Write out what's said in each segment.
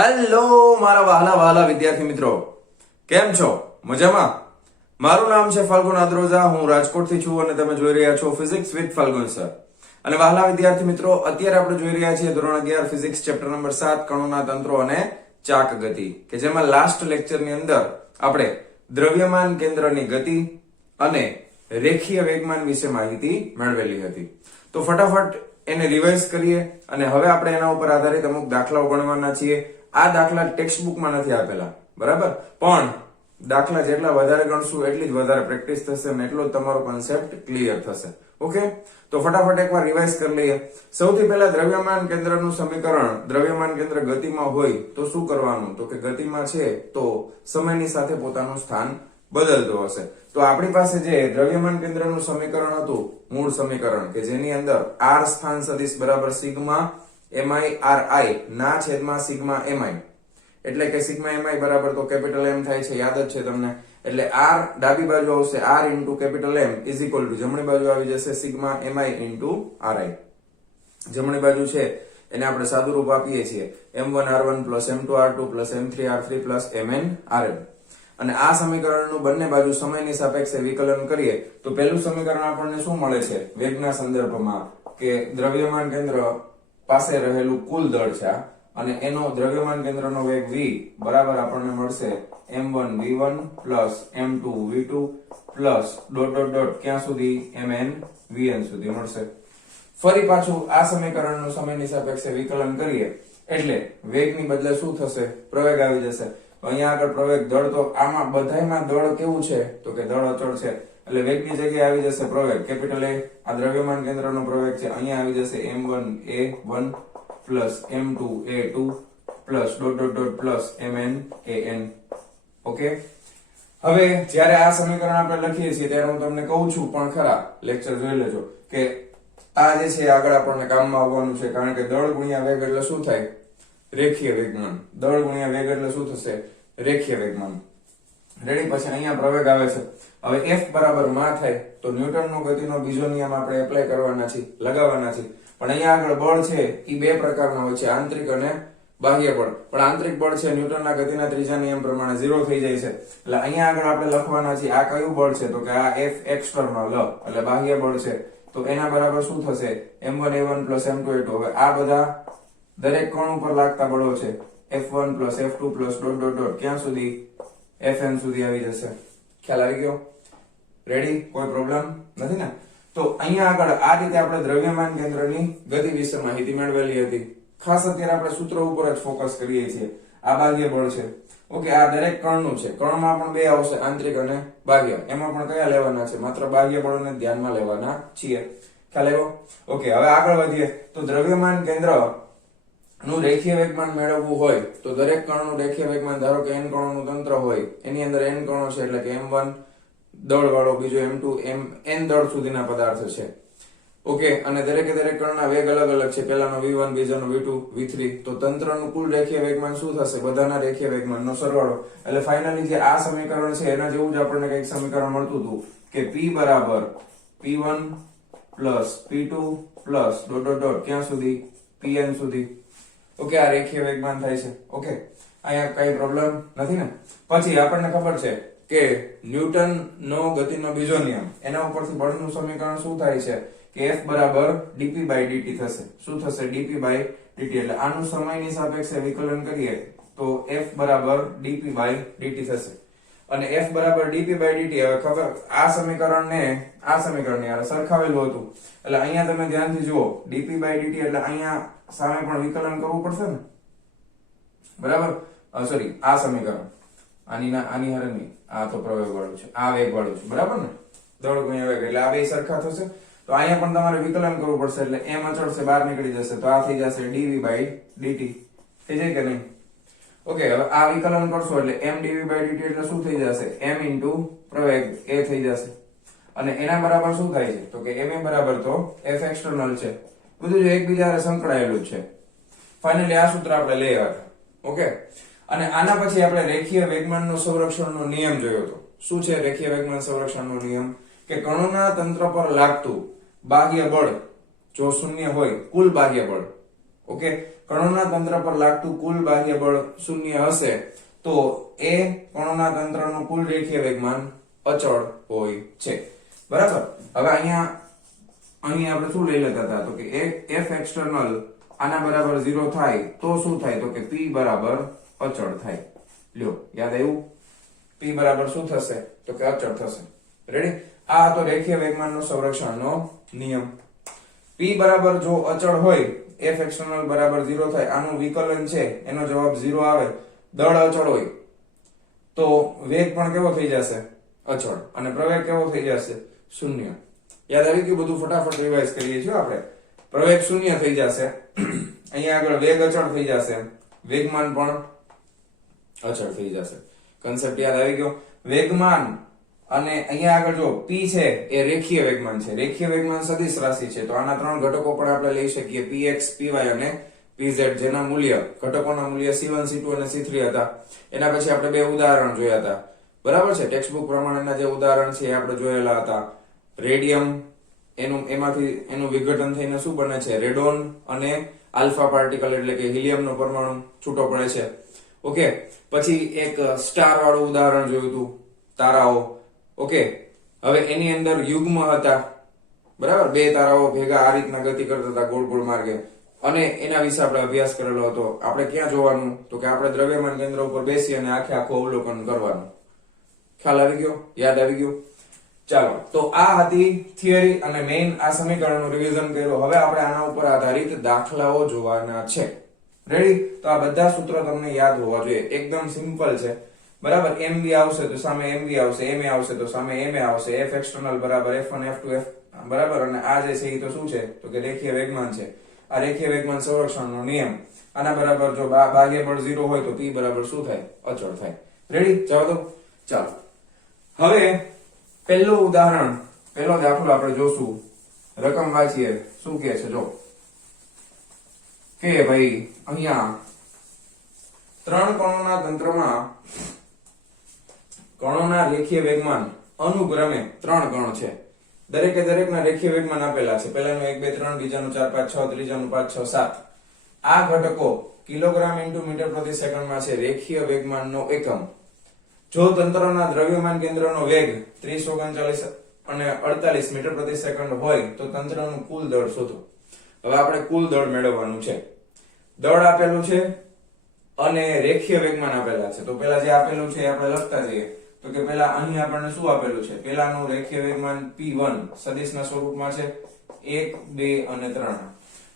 Hello મારા વહાલા વહાલા વિદ્યાર્થી મિત્રો, કેમ છો? મજામાં? મારું નામ છે ફાલ્ગુન આદ્રોજા, હું રાજકોટથી છું અને તમે જોઈ રહ્યા છો ફિઝિક્સ વિથ ફાલ્ગુન સર. અને વહાલા વિદ્યાર્થી મિત્રો, અત્યારે આપણે જોઈ રહ્યા છીએ ધોરણ 11 ફિઝિક્સ ચેપ્ટર નંબર 7 કણોના તંત્રો અને ચાક ગતિ, કે જેમાં લાસ્ટ લેક્ચરની અંદર આપણે દ્રવ્યમાન કેન્દ્રની ગતિ અને રેખીય વેગમાન વિશે માહિતી મેળવેલી હતી. તો ફટાફટ એને રિવાઇઝ કરીએ અને હવે આપણે એના ઉપર આધારિત અમુક દાખલાઓ ગણવાના છીએ. આ દાખલા ટેક્સ્ટ બુકમાં નથી આપેલા, બરાબર, પણ દાખલા જેટલા વધારે ગણશું એટલી જ વધારે પ્રેક્ટિસ થશે અને એટલો જ તમારો કોન્સેપ્ટ ક્લિયર થશે. ઓકે, તો ફટાફટ એકવાર રિવાઇઝ કરી લઈએ. સૌથી પહેલા દ્રવ્યમાન કેન્દ્રનું સમીકરણ, દ્રવ્યમાન કેન્દ્ર ગતિમાં હોય તો શું કરવાનું? તો કે ગતિમાં છે તો સમયની સાથે પોતાનું સ્થાન બદલતો હશે. તો આપણી પાસે જે દ્રવ્યમાન કેન્દ્રનું સમીકરણ હતું, મૂળ સમીકરણ, કે જેની અંદર r સ્થાન સદિશ બરાબર સિગ્મા mi ri ના છેદમાં સિગ્મા mi, એટલે કે સિગ્મા mi બરાબર તો કેપિટલ M થાય છે, યાદ જ છે તમને. એટલે r ડાબી બાજુ આવશે r into capital M is equal two જમણી બાજુ આવી જશે સિગ્મા mi ઇન્ટુ ri. જમણી બાજુ છે એને આપણે સાદું રૂપ આપીએ છીએ m1r1 plus m2r2 plus m3r3 plus mnrm. અને આ સમીકરણનું બંને બાજુ સમયની સાપેક્ષે વિકલન કરીએ તો પહેલું સમીકરણ આપણને શું મળે છે વેગના સંદર્ભમાં, કે દ્રવ્યમાન કેન્દ્ર પાસે રહેલું કુલ દળ છે અને એનો દ્રવ્યમાન કેન્દ્રનો વેગ v બરાબર આપણને મળશે m1 v1 plus m2 v2 plus dot dot dot ક્યાં સુધી mn vn સુધી મળશે. ફરી પાછું આ સમીકરણનું સમયની સાપેક્ષે વિકલન કરીએ એટલે વેગની બદલે શું થશે? પ્રવેગ આવી જશે. તો અહીંયા આગળ પ્રવેગ, દળ, તો આમાં બધાયમાં દળ કેવું છે? તો કે દળ અચળ છે, એટલે વેગની જગ્યાએ આવી જશે પ્રવેગ, કેપિટલ A. આ દ્રવ્યમાન કેન્દ્રનો પ્રવેગ છે, અહીંયા આવી જશે m1 a1 plus m2 a2 plus dot dot dot plus mn an. Okay, હવે જ્યારે આ સમીકરણ આપણે લખીએ છીએ ત્યારે હું તમને કહું છું પણ ખરા, લેક્ચર જોઈ લેજો, કે આ જે છે આગળ આપણને કામમાં આવવાનું છે, કારણ કે દળ ગુણ્યા વેગ એટલે શું થાય? રેખીય વેગમાન. દળ ગુણ્યા વેગ એટલે શું થશે? રેખીય વેગમાન. રેડી? પછી અહીંયા પ્રવેગ આવે છે. હવે F બરાબર માં થાય તો ન્યૂટનનો ગતિનો બીજો નિયમ આપણે એપ્લાય કરવાના છે, લગાવવાના છે. પણ અહીંયા આગળ બળ છે એ બે પ્રકારના હોય છે, આંતરિક અને બાહ્ય બળ. પણ આંતરિક બળ છે ન્યૂટનના ગતિના ત્રીજા નિયમ પ્રમાણે 0 થઈ જાય છે. એટલે અહીંયા આગળ આપણે લખવાના છે આ કયું બળ છે? તો કે આ F એક્સટર્નલ, એટલે બાહ્ય બળ છે. તો એના બરાબર શું થશે? m1 a1 plus m2 a2. હવે આ બધા દરેક કણ ઉપર લાગતા બળો છે, f1 plus f2 plus dot dot dot ક્યાં સુધી? fn સુધી આવી જશે. ખ્યાલ આવી ગયો? રેડી? કોઈ પ્રોબ્લેમ નથી ને? તો અહીંયા આગળ આ રીતે આપણે દ્રવ્યમાન કેન્દ્રની ગતિ વિશે માહિતી મેળવેલી હતી. ખાસ અત્યારે આપણે સૂત્ર ઉપર જ ફોકસ કરીએ છીએ. આ બાહ્ય બળ છે. ઓકે, આ દરેક કણનું છે. કણમાં પણ બે આવશે, આંતરિક અને બાહ્ય. એમાં પણ કયા લેવાના છે? માત્ર બાહ્ય બળોને ધ્યાનમાં લેવાના છીએ. ખ્યાલ આવ્યો? ઓકે, હવે આગળ વધીએ. તો દ્રવ્યમાન કેન્દ્ર નું રેખીય વેગમાન મેળવવું હોય તો દરેક કણનું રેખીય વેગમાન, ધારો કે n કણોનું તંત્ર હોય, એની અંદર n કણો છે, એટલે કે m1 દળ વાળો, બીજો m2 n દળ સુધીના પદાર્થ છે. ઓકે, અને દરેકે દરેક કણના વેગ અલગ અલગ છે, પહેલાનો v1, બીજાનો v2, v3. તો તંત્રનું કુલ રેખીય વેગમાન શું થશે? બધાના રેખીય વેગમાનનો સરવાળો. એટલે ફાઇનલી જે આ સમીકરણ છે એના જેવું જ આપણને કંઈક સમીકરણ મળતું હતું, કે p બરાબર p1 plus p2 plus dot dot dot ક્યાં સુધી? pn સુધી. ઓકે, આ રેખીય વેગમાન થાય છે. ઓકે, અહીંયા કઈ પ્રોબ્લેમ નથી ને? પછી આપણને ખબર છે કે ન્યૂટન નો ગતિનો બીજો નિયમ, એના ઉપરથી બળનું સમીકરણ શું થાય છે? કે F બરાબર dp by dt થશે. શું થશે? dp by dt. એટલે આનું સમયની સાપેક્ષે વિકલન કરીએ તો F બરાબર dp by dt થશે. અને F બરાબર dp by dt. હવે ખબર, આ સમીકરણને આ સમીકરણને યાર સરખાવેલું હતું, એટલે અહીંયા તમે ધ્યાનથી જુઓ, dp by dt એટલે અહીંયા સામે પણ વિકલન કરવું પડશે ને, બરાબર? સોરી, આ સમીકરણ આની હારે નહીં, આ તો પ્રવેગ વાળું છે, આ વેગ વાળું છે, બરાબર ને? દળ ગુણ્યા વેગ, એટલે આ બે સરખા થશે. તો અહીંયા પણ તમારે વિકલન કરવું પડશે, એટલે m અચળ છે, બહાર નીકળી જશે, તો આ થઈ જશે dv by dt. થઈ જાય કે નહીં? ઓકે, હવે આ વિકલન કરશો એટલે m dv by dt એટલે શું થઈ જશે? m ઇન્ટુ પ્રવેગ a થઈ જશે. અને એના બરાબર શું થાય છે? તો કે ma બરાબર તો f એક્સટર્નલ છે, બધું જ એકબીજા સંકળાયેલું છે. ફાઇનલી આ સૂત્ર આપણે લઈ આવ્યા. ઓકે, અને આના પછી આપણે રેખીય વેગમાનનો સંરક્ષણનો નિયમ જોયો હતો. શું છે રેખીય વેગમાન સંરક્ષણનો નિયમ? કે કણોના તંત્ર પર લાગતું બાહ્ય બળ જો શૂન્ય હોય, કુલ બાહ્ય બળ, ઓકે, કણોના તંત્ર પર લાગતું કુલ બાહ્ય બળ શૂન્ય હશે તો એ કણોના તંત્રનું કુલ રેખીય વેગમાન અચળ હોય છે. બરાબર. હવે અહીંયા આપણે શું લઈ લેતા હતા તો કે F external આના બરાબર 0 થાય તો શું થાય તો કે P બરાબર અચળ થાય. લ્યો યાદ આવ્યું? P બરાબર શું થશે તો કે અચળ થશે. રેડી? આ તો રેખીય વેગમાનનો સંરક્ષણનો નિયમ. P બરાબર જો અચળ હોય, F external બરાબર 0 થાય, આનું વિકલન છે એનો જવાબ 0 આવે, દળ અચળ હોય તો વેગ પણ કેવો થઈ જશે? અચળ. અને પ્રવેગ કેવો થઈ જશે? શૂન્ય. યાદ આવી ગયું બધું? ફટાફટ રિવાઇઝ કરીએ છીએ આપણે. પ્રવેગ શૂન્ય થઈ જશે, અહીંયા આગળ વેગ અચળ થઈ જશે, વેગમાન પણ અચળ થઈ જશે. કન્સેપ્ટ યાદ આવી ગયો? વેગમાન અને અહીંયા આગળ જો P છે એ રેખીય વેગમાન છે. રેખીય વેગમાન સદિશ રાશિ છે તો આના ત્રણ ઘટકો પણ આપણે લઈ શકીએ, Px, Py અને Pz, જેના મૂલ્ય ઘટકોના મૂલ્ય C1, C2 અને C3 હતા. એના પછી આપણે બે ઉદાહરણ જોયા હતા. બરાબર છે? ટેક્સ્ટ બુક પ્રમાણેના જે ઉદાહરણ છે એ આપણે જોયેલા હતા. રેડિયમ, એનું વિઘટન થઈને શું બને છે? રેડોન અને આલ્ફા પાર્ટિકલ એટલે કે હિલિયમનો પરમાણુ છૂટો પડે છે. ઓકે, પછી એક સ્ટાર વાળું ઉદાહરણ જોયું હતું, તારાઓ. ઓકે, હવે એની અંદર યુગ્મ હતા. બરાબર, બે તારાઓ ભેગા આ રીતના ગતિ કરતા હતા ગોળ ગોળ માર્ગે, અને એના વિશે આપણે અભ્યાસ કરેલો હતો. આપણે ક્યાં જોવાનું તો કે આપણે દ્રવ્યમાન કેન્દ્ર ઉપર બેસી અને આખે આખું અવલોકન કરવાનું. ખ્યાલ આવી ગયો? યાદ આવી ગયું? ચાલો, તો આ હતી થિયરી અને મેઇન આ સમીકરણનું રિવિઝન કર્યું. હવે આપણે આના ઉપર આધારિત દાખલાઓ જોવાના છે. રેડી? તો આ બધા સૂત્રો તમને યાદ હોવા જોઈએ. એકદમ સિમ્પલ છે. બરાબર, mv આવશે તો સામે mv આવશે, ma આવશે તો સામે ma આવશે, f external બરાબર f1 f2 f બરાબર. અને આ જે છે એ તો શું છે તો કે રેખીય વેગમાન છે. આ રેખીય વેગમાન સંરક્ષણનો નિયમ. આના બરાબર જો બાહ્ય બળ 0 હોય તો P બરાબર શું થાય? અચળ થાય. રેડી? ચાલો ચાલો હવે પહેલું ઉદાહરણ, પહેલો દાખલો આપણે જોશું. રકમ વાંચીએ. શું કહે છે જો કે ભાઈ અહીંયા ત્રણ કણોના તંત્રમાં કણોના રેખીય વેગમાન અનુક્રમે 3 કણો છે. દરેકે દરેકના રેખીય વેગમાન આપેલા છે. પહેલાનું 1 2 3, બીજાનું 4 5 6, ત્રીજાનું 5 6 7. આ ઘટકો કિલોગ્રામ × મીટર પ્રતિ સેકન્ડમાં છે રેખીય વેગમાનનો એકમ. જો તંત્રના દ્રવ્યમાન કેન્દ્રનો વેગ 30, 39 અને 48 મીટર પ્રતિ સેકન્ડ હોય તો તંત્રનું કુલ દળ શોધો. હવે આપણે કુલ દળ મેળવવાનું છે. દળ આપેલું છે અને રેખીય વેગમાન આપેલા છે. તો પેલા જે આપેલું છે આપણે લખતા જઈએ. તો કે પેલા અહીં આપણને શું આપેલું છે? પેલાનું રેખીય વેગમાન P1 સદિશના સ્વરૂપમાં છે, 1 2 અને 3.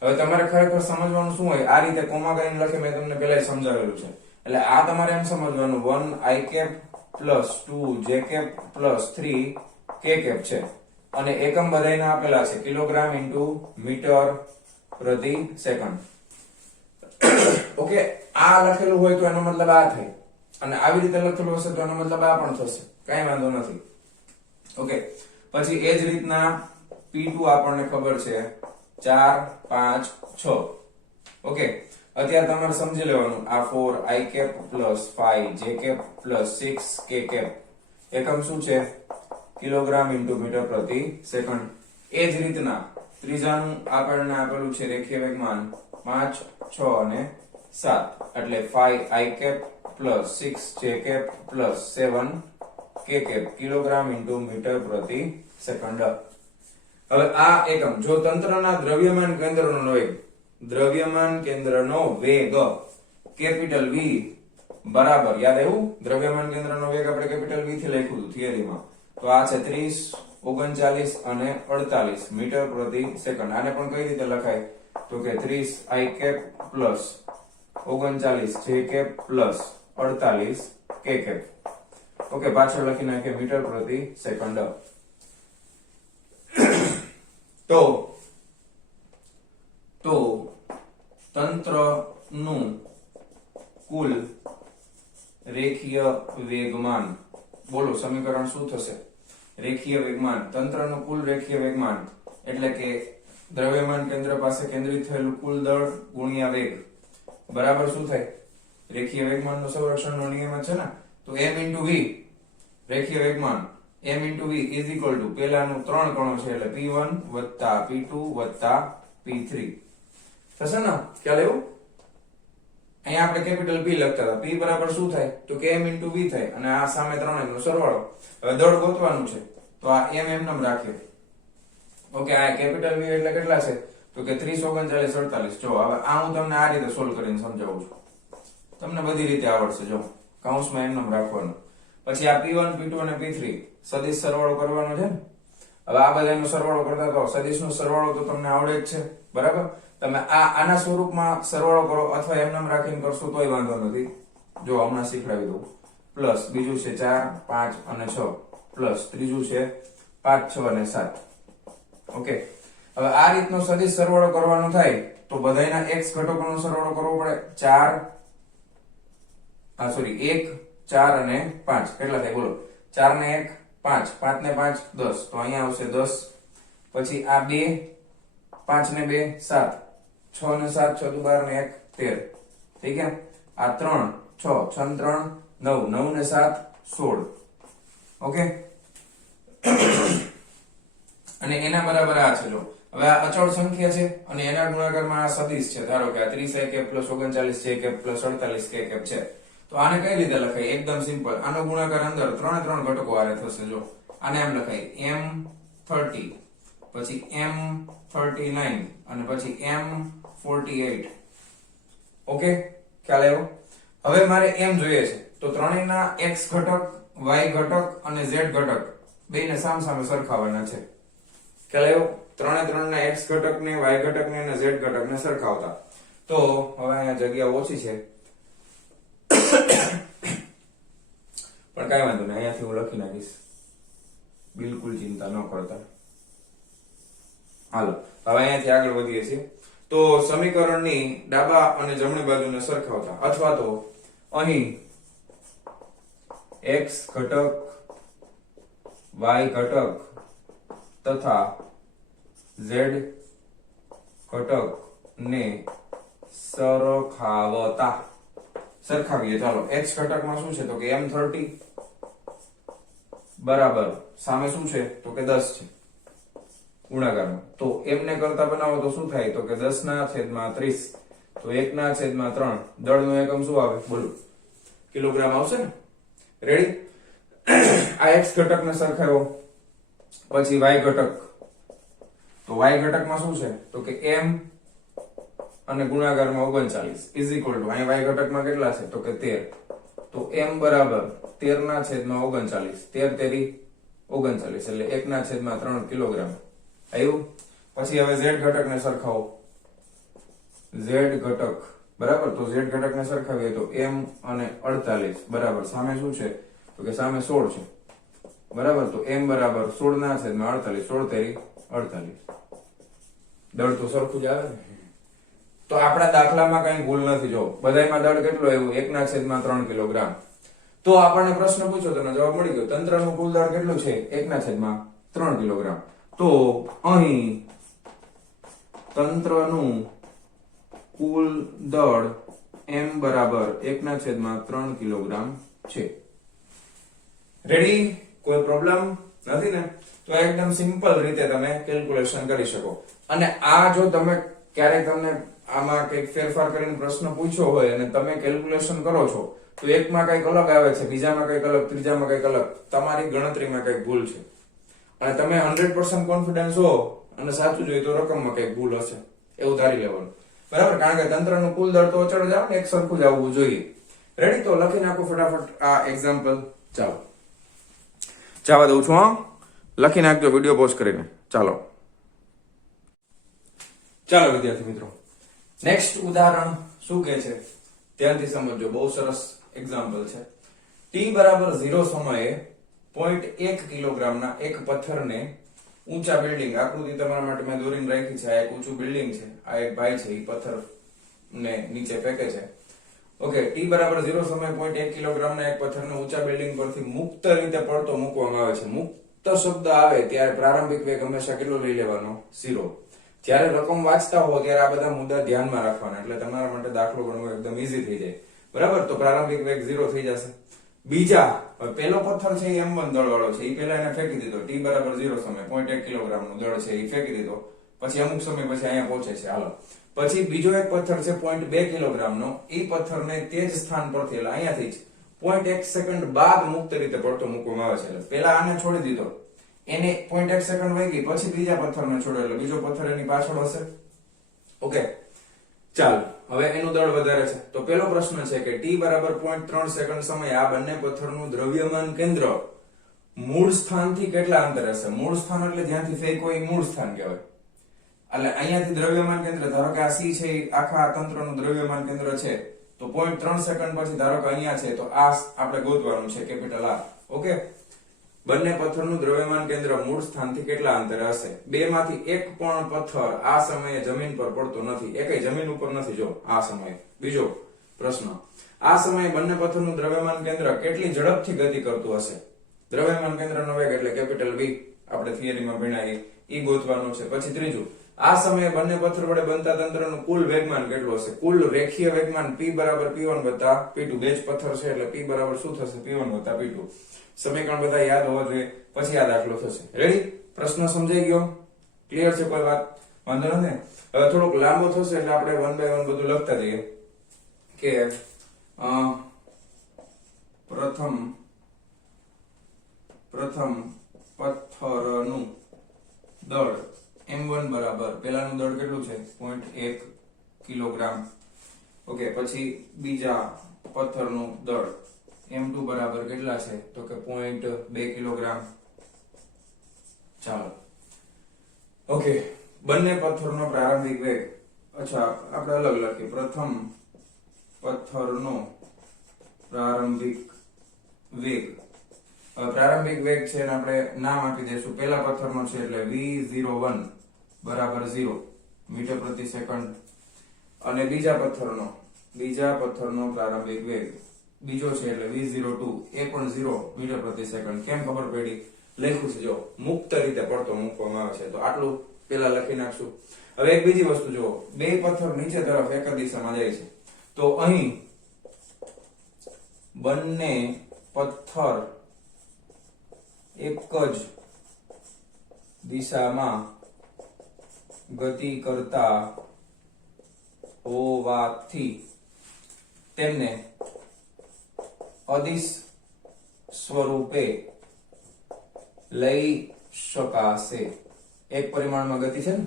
હવે તમારે ખરેખર સમજવાનું શું હોય, આ રીતે કોમા કરીને લખે મેં તમને પહેલા જ સમજાવેલું છે. એટલે આ તમારે એમ સમજવાનું 1 i cap plus 2 j cap plus 3 k cap છે. અને એકમ બધાયના આપેલા છે કિલોગ્રામ × મીટર પ્રતિ સેકન્ડ. ઓકે, આ લખેલું હોય તો એનો મતલબ આ થાય, અને આવી રીતે લખેલું હશે તો એનો મતલબ આ પણ થશે. કઈ વાંધો નથી. ઓકે, પછી એ જ રીતના P2 આપણને ખબર છે 4 5 6. ઓકે, અત્યારે તમારે સમજી લેવાનું આ 4 i cap plus 5 j cap plus 6 k cap એકમ શું છે? કિલોગ્રામ × મીટર પ્રતિ સેકન્ડ. એ જ રીતના ત્રીજાનું આપણને આપેલું છે રેખીય વેગમાન 5 6 અને 7 એટલે 5 i cap plus 6 j cap plus 7 k cap kilogram × metre પ્રતિ સેકન્ડ. હવે આ એકમ જો તંત્રના દ્રવ્યમાન કેન્દ્રનો વેગ કેપિટલ V બરાબર, યાદ આવ્યું? દ્રવ્યમાન કેન્દ્રનો વેગ આપણે કેપિટલ V થી લખ્યું હતું થિયરીમાં. તો આ છે 30, 39 અને 48 મીટર પ્રતિ સેકન્ડ. આને પણ કઈ રીતે લખાય તો કે 30 i cap plus 39 j cap plus 48 k cap. Okay, પાછળ લખી નાખીએ મીટર પ્રતિ સેકન્ડ. તો તંત્રનું કુલ રેખીય વેગમાન, બોલો સમીકરણ શું થશે? રેખીય વેગમાન, તંત્રનું કુલ રેખીય વેગમાન એટલે કે દ્રવ્યમાન કેન્દ્ર પાસે કેન્દ્રિત થયેલું કુલ દળ ગુણ્યા વેગ બરાબર શું થાય? રેખીય વેગમાનનો સંરક્ષણનો નિયમ છે ને, તો m × v રેખીય વેગમાન m × v is equal to પેલાનું 3 કણો છે એટલે P1 + P2 + P3. થશે ને? ખ્યાલ આવ્યો? અહીંયા આપણે કેપિટલ P લખતા હતા. P બરાબર શું થાય? તો કે m into v થાય અને આ સામે ત્રણેયનો સરવાળો. હવે દળ ગોતવાનું છે તો આ m એમ રાખીએ. ઓકે, આ કેપિટલ V એટલે કેટલા છે? તો કે 30 39 48. જો હવે આ હું તમને આ રીતે સોલ્વ કરીને સમજાવું છું. તમને બધી રીતે આવડશે. જો કૌંસમાં એમ રાખવાનું. પછી આ P1 P2 અને P3 સદિશ સરવાળો કરવાનો છે ને. હવે આ બધાનો સરવાળો કરતા તો સદિશનો સરવાળો તો તમને આવડે જ છે, બરાબર? તમે આના સ્વરૂપમાં સરવાળો કરો અથવા એમ રાખીને કરશો તોય વાંધો નથી. જો હમણાં શીખડાવી દઉં. પ્લસ બીજું છે 4 5 અને 6 પ્લસ ત્રીજું છે 5 6 અને 7. ઓકે, હવે આ રીતનો સદિશ સરવાળો કરવાનો થાય તો બધાયના x ઘટકોનો સરવાળો કરવો પડે. 1 4 અને 5 કેટલા થાય બોલો? 4 ને 1 5, 5 ને 5 10, તો અહીંયા આવશે 10. પછી આ 2 5 ને 2 7, 6 ને 7 6 દુ 12 ને 1 13. ઠીક છે? આ 3 6 6 ને 3 9, 9 ને 7 16. ઓકે, અને એના બરાબર આ છે. જો હવે આ અચળ સંખ્યા છે અને એના ગુણાકારમાં આ સદિશ છે. ધારો કે આ 30 k + 39 k + 48 k છે. તો આને કઈ રીતે લખાય? એકદમ સિમ્પલ. આનો ગુણાકાર અંદર ત્રણે ઘટકો આરે થશે. જો આને એમ લખાય m30 પછી m39 અને પછી m48. ઓકે, ખ્યાલ આવ્યો? હવે મારે m જોઈએ છે તો ત્રણેયના x ઘટક, y ઘટક અને z ઘટક બેયને સામસામે સરખાવવાના છે. ખ્યાલ આવ્યો? ત્રણેયના x ઘટકને, y ઘટકને અને z ઘટકને સરખાવતા. તો હવે અહીંયા જગ્યા ઓછી છે પણ કાંઈ વાંધો નહીં, અહીંયાથી હું લખી નાખીશ. બિલકુલ ચિંતા ન કરતા. હાલો, હવે અહીંયાથી આગળ વધીએ છીએ. તો સમીકરણની ડાબા અને જમણી બાજુને સરખાવતા અથવા તો અહીં x ઘટક, y ઘટક તથા z ઘટક ને સરખાવીએ. ચાલો, x ઘટકમાં શું છે? તો કે m30 બરાબર સામે શું છે? તો કે 10 છે ગુણાકારમાં. તો m ને કરતા બનાવો તો શું થાય? તો કે 10/30. તો 1/3. દળનો એકમ શું આવે? બોલો, કિલોગ્રામ આવશે ને? રેડી? આ x ઘટકને સરખાવ્યો. પછી y ઘટક. તો y ઘટકમાં શું છે? તો કે m અને ગુણાકારમાં 39 ઇઝ ઇક્વલ ટુ અહીં y ઘટકમાં કેટલા છે? તો કે 13. તો m બરાબર 13/39. 13 તેરી 39 એટલે 1/3 કિલોગ્રામ આવ્યું. પછી હવે z ઘટકને સરખાવો. z ઘટક બરાબર, તો z ઘટકને સરખાવીએ તો m અને 48 બરાબર સામે શું છે? તો કે સામે 16 છે બરાબર. તો m બરાબર 16/48. 16 તેરી 48. દળ તો સરખું જ આવે ને. તો આપણા દાખલામાં કઈ ભૂલ નથી. જો બધાયમાં દળ કેટલો આવ્યો? 1/3 કિલોગ્રામ. તો આપણને પ્રશ્ન પૂછ્યો તો જવાબ મળી ગયો. તંત્રનું કુલ દળ કેટલું છે? 1/3 કિલોગ્રામ. તો અહીં તંત્રનું કુલ દળ m બરાબર 1/3 કિલોગ્રામ છે. રેડી? કોઈ પ્રોબ્લેમ નથી ને? તો એકદમ સિમ્પલ રીતે તમે કેલ્ક્યુલેશન કરી શકો. અને આ જો તમે ક્યારેક તમને આમાં કંઈક ફેરફાર કરીને પ્રશ્ન પૂછ્યો હોય અને તમે કેલ્ક્યુલેશન કરો છો તો એકમાં કંઈક અલગ આવે છે, બીજામાં કંઈક અલગ, ત્રીજામાં કંઈક અલગ, તમારી ગણતરીમાં કંઈક ભૂલ છે અને તમે 100% કોન્ફિડન્સ હો અને સાચું જોઈએ તો રકમમાં કંઈક ભૂલ હશે એવું ધારી લેવાનું. બરાબર? કારણ કે તંત્રનું કુલ દળ તો અચળ જ આવે ને, એક સરખું જ આવવું જોઈએ. રેડી? તો લખી નાખો ફટાફટ આ એક્ઝામ્પલ. ચાલો, જવા દઉં છું. લખી નાખજો વિડીયો પોઝ કરીને. ચાલો વિદ્યાર્થી મિત્રો, નેક્સ્ટ ઉદાહરણ શું કહે છે ધ્યાનથી સમજો. બહુ સરસ એક્ઝામ્પલ છે. t બરાબર 0 સમયે 0.1 કિલોગ્રામના એક પથ્થરને ઊંચા બિલ્ડિંગ, આકૃતિ તમારા માટે મેં દોરીને રાખી છે. આ એક ઊંચું બિલ્ડિંગ છે, આ એક ભાઈ છે, એ પથ્થર ને નીચે ફેંકે છે. ઓકે, t બરાબર 0 સમયે 0.1 કિલોગ્રામના એક પથ્થરને ઊંચા બિલ્ડિંગ પરથી મુક્ત રીતે પડતો મૂકવામાં આવે છે. મુક્ત શબ્દ આવે ત્યારે પ્રારંભિક વેગ હંમેશા કેટલો લઈ લેવાનો? 0. જ્યારે રકમ વાંચતા હો ત્યારે આ બધા મુદ્દા ધ્યાનમાં રાખવાના, એટલે તમારા માટે દાખલો ગણવો એકદમ ઈઝી થઈ જાય. બરાબર? તો પ્રારંભિક વેગ 0 થઈ જશે. બીજા, પેલો પથ્થર છે એ m1 દળ વાળો છે, એ પહેલા એને ફેંકી દીધો. t બરાબર 0 સમય 0.1 કિલોગ્રામ નું દળ છે એ ફેંકી દીધો. પછી અમુક સમય પછી અહીંયા પહોંચે છે. હાલો, પછી બીજો એક પથ્થર છે 0.2 કિલોગ્રામનો. એ પથ્થરને તે જ સ્થાન પરથી એટલે અહીંયાથી જ 0.1 સેકન્ડ બાદ મુક્ત રીતે પડતો મૂકવામાં આવે છે. એટલે પહેલા આને છોડી દીધો, એને 0.1 સેકન્ડ વહી ગઈ, પછી બીજા પથ્થરને છોડ્યો એટલે બીજો પથ્થર એની પાછળ હશે. ઓકે, ચાલો હવે એનું દળ વધારે છે. તો પહેલો પ્રશ્ન છે કે t બરાબર 0.3 સેકન્ડ સમયે આ બંને પથ્થરનું દ્રવ્યમાન કેન્દ્ર મૂળ સ્થાનથી કેટલા અંતરે હશે? મૂળ સ્થાન એટલે જ્યાંથી ફેંકો એ મૂળ સ્થાન કહેવાય. એટલે અહીંયાથી દ્રવ્યમાન કેન્દ્ર, ધારો કે આ C છે એ આખા તંત્રનું દ્રવ્યમાન કેન્દ્ર છે, તો 0.3 સેકન્ડ પછી ધારો કે અહીંયા છે, તો આ આપણે ગોતવાનું છે, કેપિટલ R. ઓકે, બંને પથ્થરનું દ્રવ્યમાન કેન્દ્ર મૂળ સ્થાનથી કેટલા અંતરે હશે? બેમાંથી એક પણ પથ્થર આ સમયે જમીન પર પડતો નથી, એકેય જમીન ઉપર નથી જો આ સમયે. બીજો પ્રશ્ન, આ સમયે બંને પથ્થરનું દ્રવ્યમાન કેન્દ્ર કેટલી ઝડપથી ગતિ કરતું હશે? દ્રવ્યમાન કેન્દ્રનો વેગ એટલે કેપિટલ V, આપણે થિયરીમાં ભણ્યા એ ગોતવાનું છે. પછી ત્રીજું, આ સમયે બંને પથ્થર વડે બનતા તંત્રનું કુલ વેગમાન કેટલું હશે? કુલ રેખીય વેગમાન P બરાબર P1 વત્તા P2. બે જ પથ્થર છે એટલે P બરાબર શું થશે? P1 વત્તા P2. સમીકરણ બધા યાદ હોવા જોઈએ, પછી આ દાખલો થશે. રેડી? પ્રશ્ન સમજાઈ ગયો? ક્લિયર છે? કોઈ વાત વાંધો નથી? હવે થોડોક લાંબો થશે એટલે આપણે 1 by 1 બધું લખતા જઈએ કે પ્રથમ પથ્થરનું દળ m1 બરાબર, પેલાનું દળ કેટલું છે? 0.1 કિલોગ્રામ. ઓકે, પછી બીજા પથ્થરનું દળ m2 બરાબર કેટલા છે? તો કે 0.2 કિલોગ્રામ. ચાલો, ઓકે, બંને પથ્થરનો પ્રારંભિક વેગ, અચ્છા આપણે અલગ લખીએ. પ્રથમ પથ્થરનો પ્રારંભિક વેગ, પ્રારંભિક વેગ છે અને આપણે નામ આપી દઈશું. પહેલા પથ્થરનો છે એટલે v01 બરાબર 0 મીટર પ્રતિ સેકન્ડ. અને બીજા પથ્થરનો પ્રારંભિક વેગ બીજો છે એટલે v02 એ પણ 0 મીટર પ્રતિ સેકન્ડ. કેમ ખબર પડી? લખ્યું છે જો, મુક્ત રીતે પડતો મૂકવામાં આવે છે, તો આટલું પેલા લખી નાખશું. હવે એક બીજી વસ્તુ જુઓ, બે પથ્થર નીચે તરફ એક જ દિશામાં જાય છે, તો અહીં બંને પથ્થર એક જ દિશામાં ગતિ કરતા હોવાથી તેમને અદિશ સ્વરૂપે લઈ શકાશે. એક પરિમાણમાં ગતિ છે ને,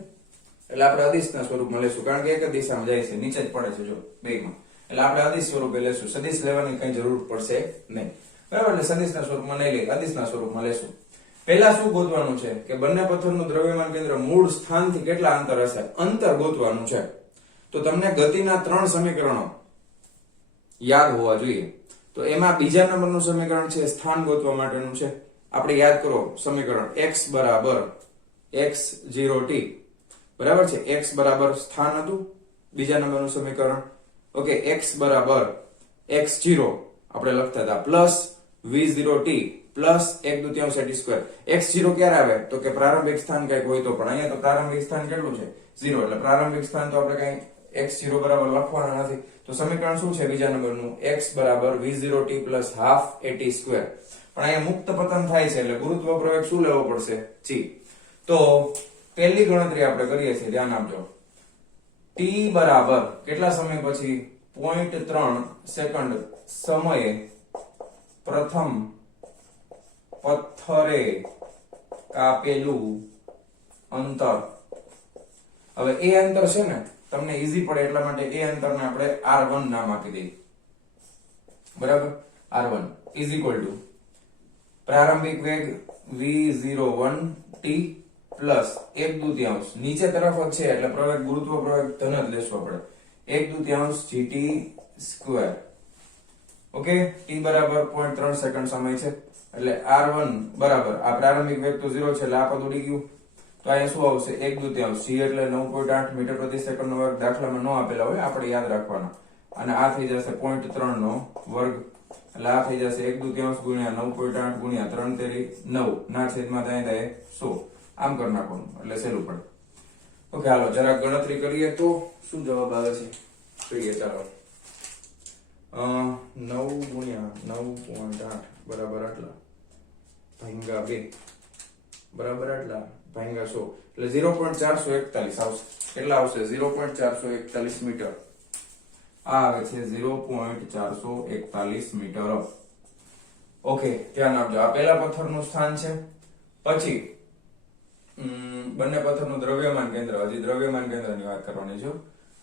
એટલે આપણે અદિશના સ્વરૂપમાં લેશું, કારણ કે એક જ દિશામાં જાય છે, નીચે જ પડે છે જો બેમાં, એટલે આપણે અદિશ સ્વરૂપે લેશું. સદિશ લેવાની કઈ જરૂર પડશે નહીં, બરાબર? એટલે સદિશના સ્વરૂપમાં નહીં લઈએ, અદિશના સ્વરૂપમાં લેશું. પહેલા શું ગોતવાનું છે કે બંને પથ્થરનું દ્રવ્યમાન કેન્દ્ર મૂળ સ્થાનથી કેટલા અંતર હશે? અંતર ગોતવાનું છે. તો તમને ગતિના 3 સમીકરણો યાદ હોવા જોઈએ. તો એમાં બીજા નંબરનું સમીકરણ છે સ્થાન ગોતવા માટેનું છે. આપણે યાદ કરો સમીકરણ, x બરાબર x0t, બરાબર છે? x બરાબર સ્થાન હતું, બીજા નંબરનું સમીકરણ. ઓકે, x બરાબર x0 આપણે લખતા હતા, plus v0t plus 1/2 t². x0 ક્યારે આવે? તો કે પ્રારંભિક સ્થાન કઈક હોય તો, પણ અહીંયા તો પ્રારંભિક સ્થાન કેટલું છે? 0, એટલે પ્રારંભિક સ્થાન તો આપણે કઈ x0 બરાબર લખવાના નથી. તો સમીકરણ શું છે બીજા નંબરનું? x બરાબર v0t પ્લસ ½ at². પણ અહીંયા મુક્ત પતન થાય છે એટલે ગુરુત્વ પ્રવેગ શું લેવો પડશે? g. તો પહેલી ગણતરી આપણે કરીએ છીએ, ધ્યાન આપજો. t બરાબર કેટલા સમય પછી? 0.3 સેકન્ડ સમયે પ્રથમ પથ્થરે કાપેલું અંતર. હવે એ અંતર છે ને, તમને ઈઝી પડે એટલા માટે એ અંતરને આપણે r1 નામ આપી દઈએ, બરાબર? r1 ઇઝ ઇક્વલ ટુ પ્રારંભિક વેગ v01t પ્લસ 1/2, નીચે તરફ જ છે એટલે પ્રવેગ ગુરુત્વ પ્રવેગ ધન જ લેશો આપણે, 1/2 gt². ઓકે, t બરાબર 0.3 સેકન્ડ સમય છે એટલે r1 બરાબર આ પ્રારંભિક વેગ તો 0 છે એટલે આ પદ ઉડી ગયું. તો અહીંયા શું આવશે? 1/2 c એટલે 9.8 મીટર પ્રતિ સેકન્ડ નો વર્ગ. દાખલામાં ન આપેલા હોય, આપણે યાદ રાખવાના. અને આ થઈ જશે 0.3 નો વર્ગ, એટલે આ થઈ જશે 1/2 ગુણ્યા 9.8 ગુણ્યા 3 તેરી 9 ના છેદમાં થાય 100. આમ કરી નાખવાનું એટલે સહેલું પડે. ઓકે, હાલો જરા ગણતરી કરીએ તો શું જવાબ આવે છે જોઈએ. ચાલો, 9 ગુણ્યા 9.8 બરાબર આટલા ભાગ્યા 2 બરાબર આટલા ભાંગ્યા 100 એટલે 0.441 આવશે. કેટલા આવશે? 0.441 મીટર. આ આવે છે 0.441 મીટર. ઓકે, ધ્યાન આપજો. આ પહેલા પથ્થરનું સ્થાન છે. પછી બંને પથ્થરનું દ્રવ્યમાન કેન્દ્ર. હજી દ્રવ્યમાન કેન્દ્રની વાત કરવાની છે.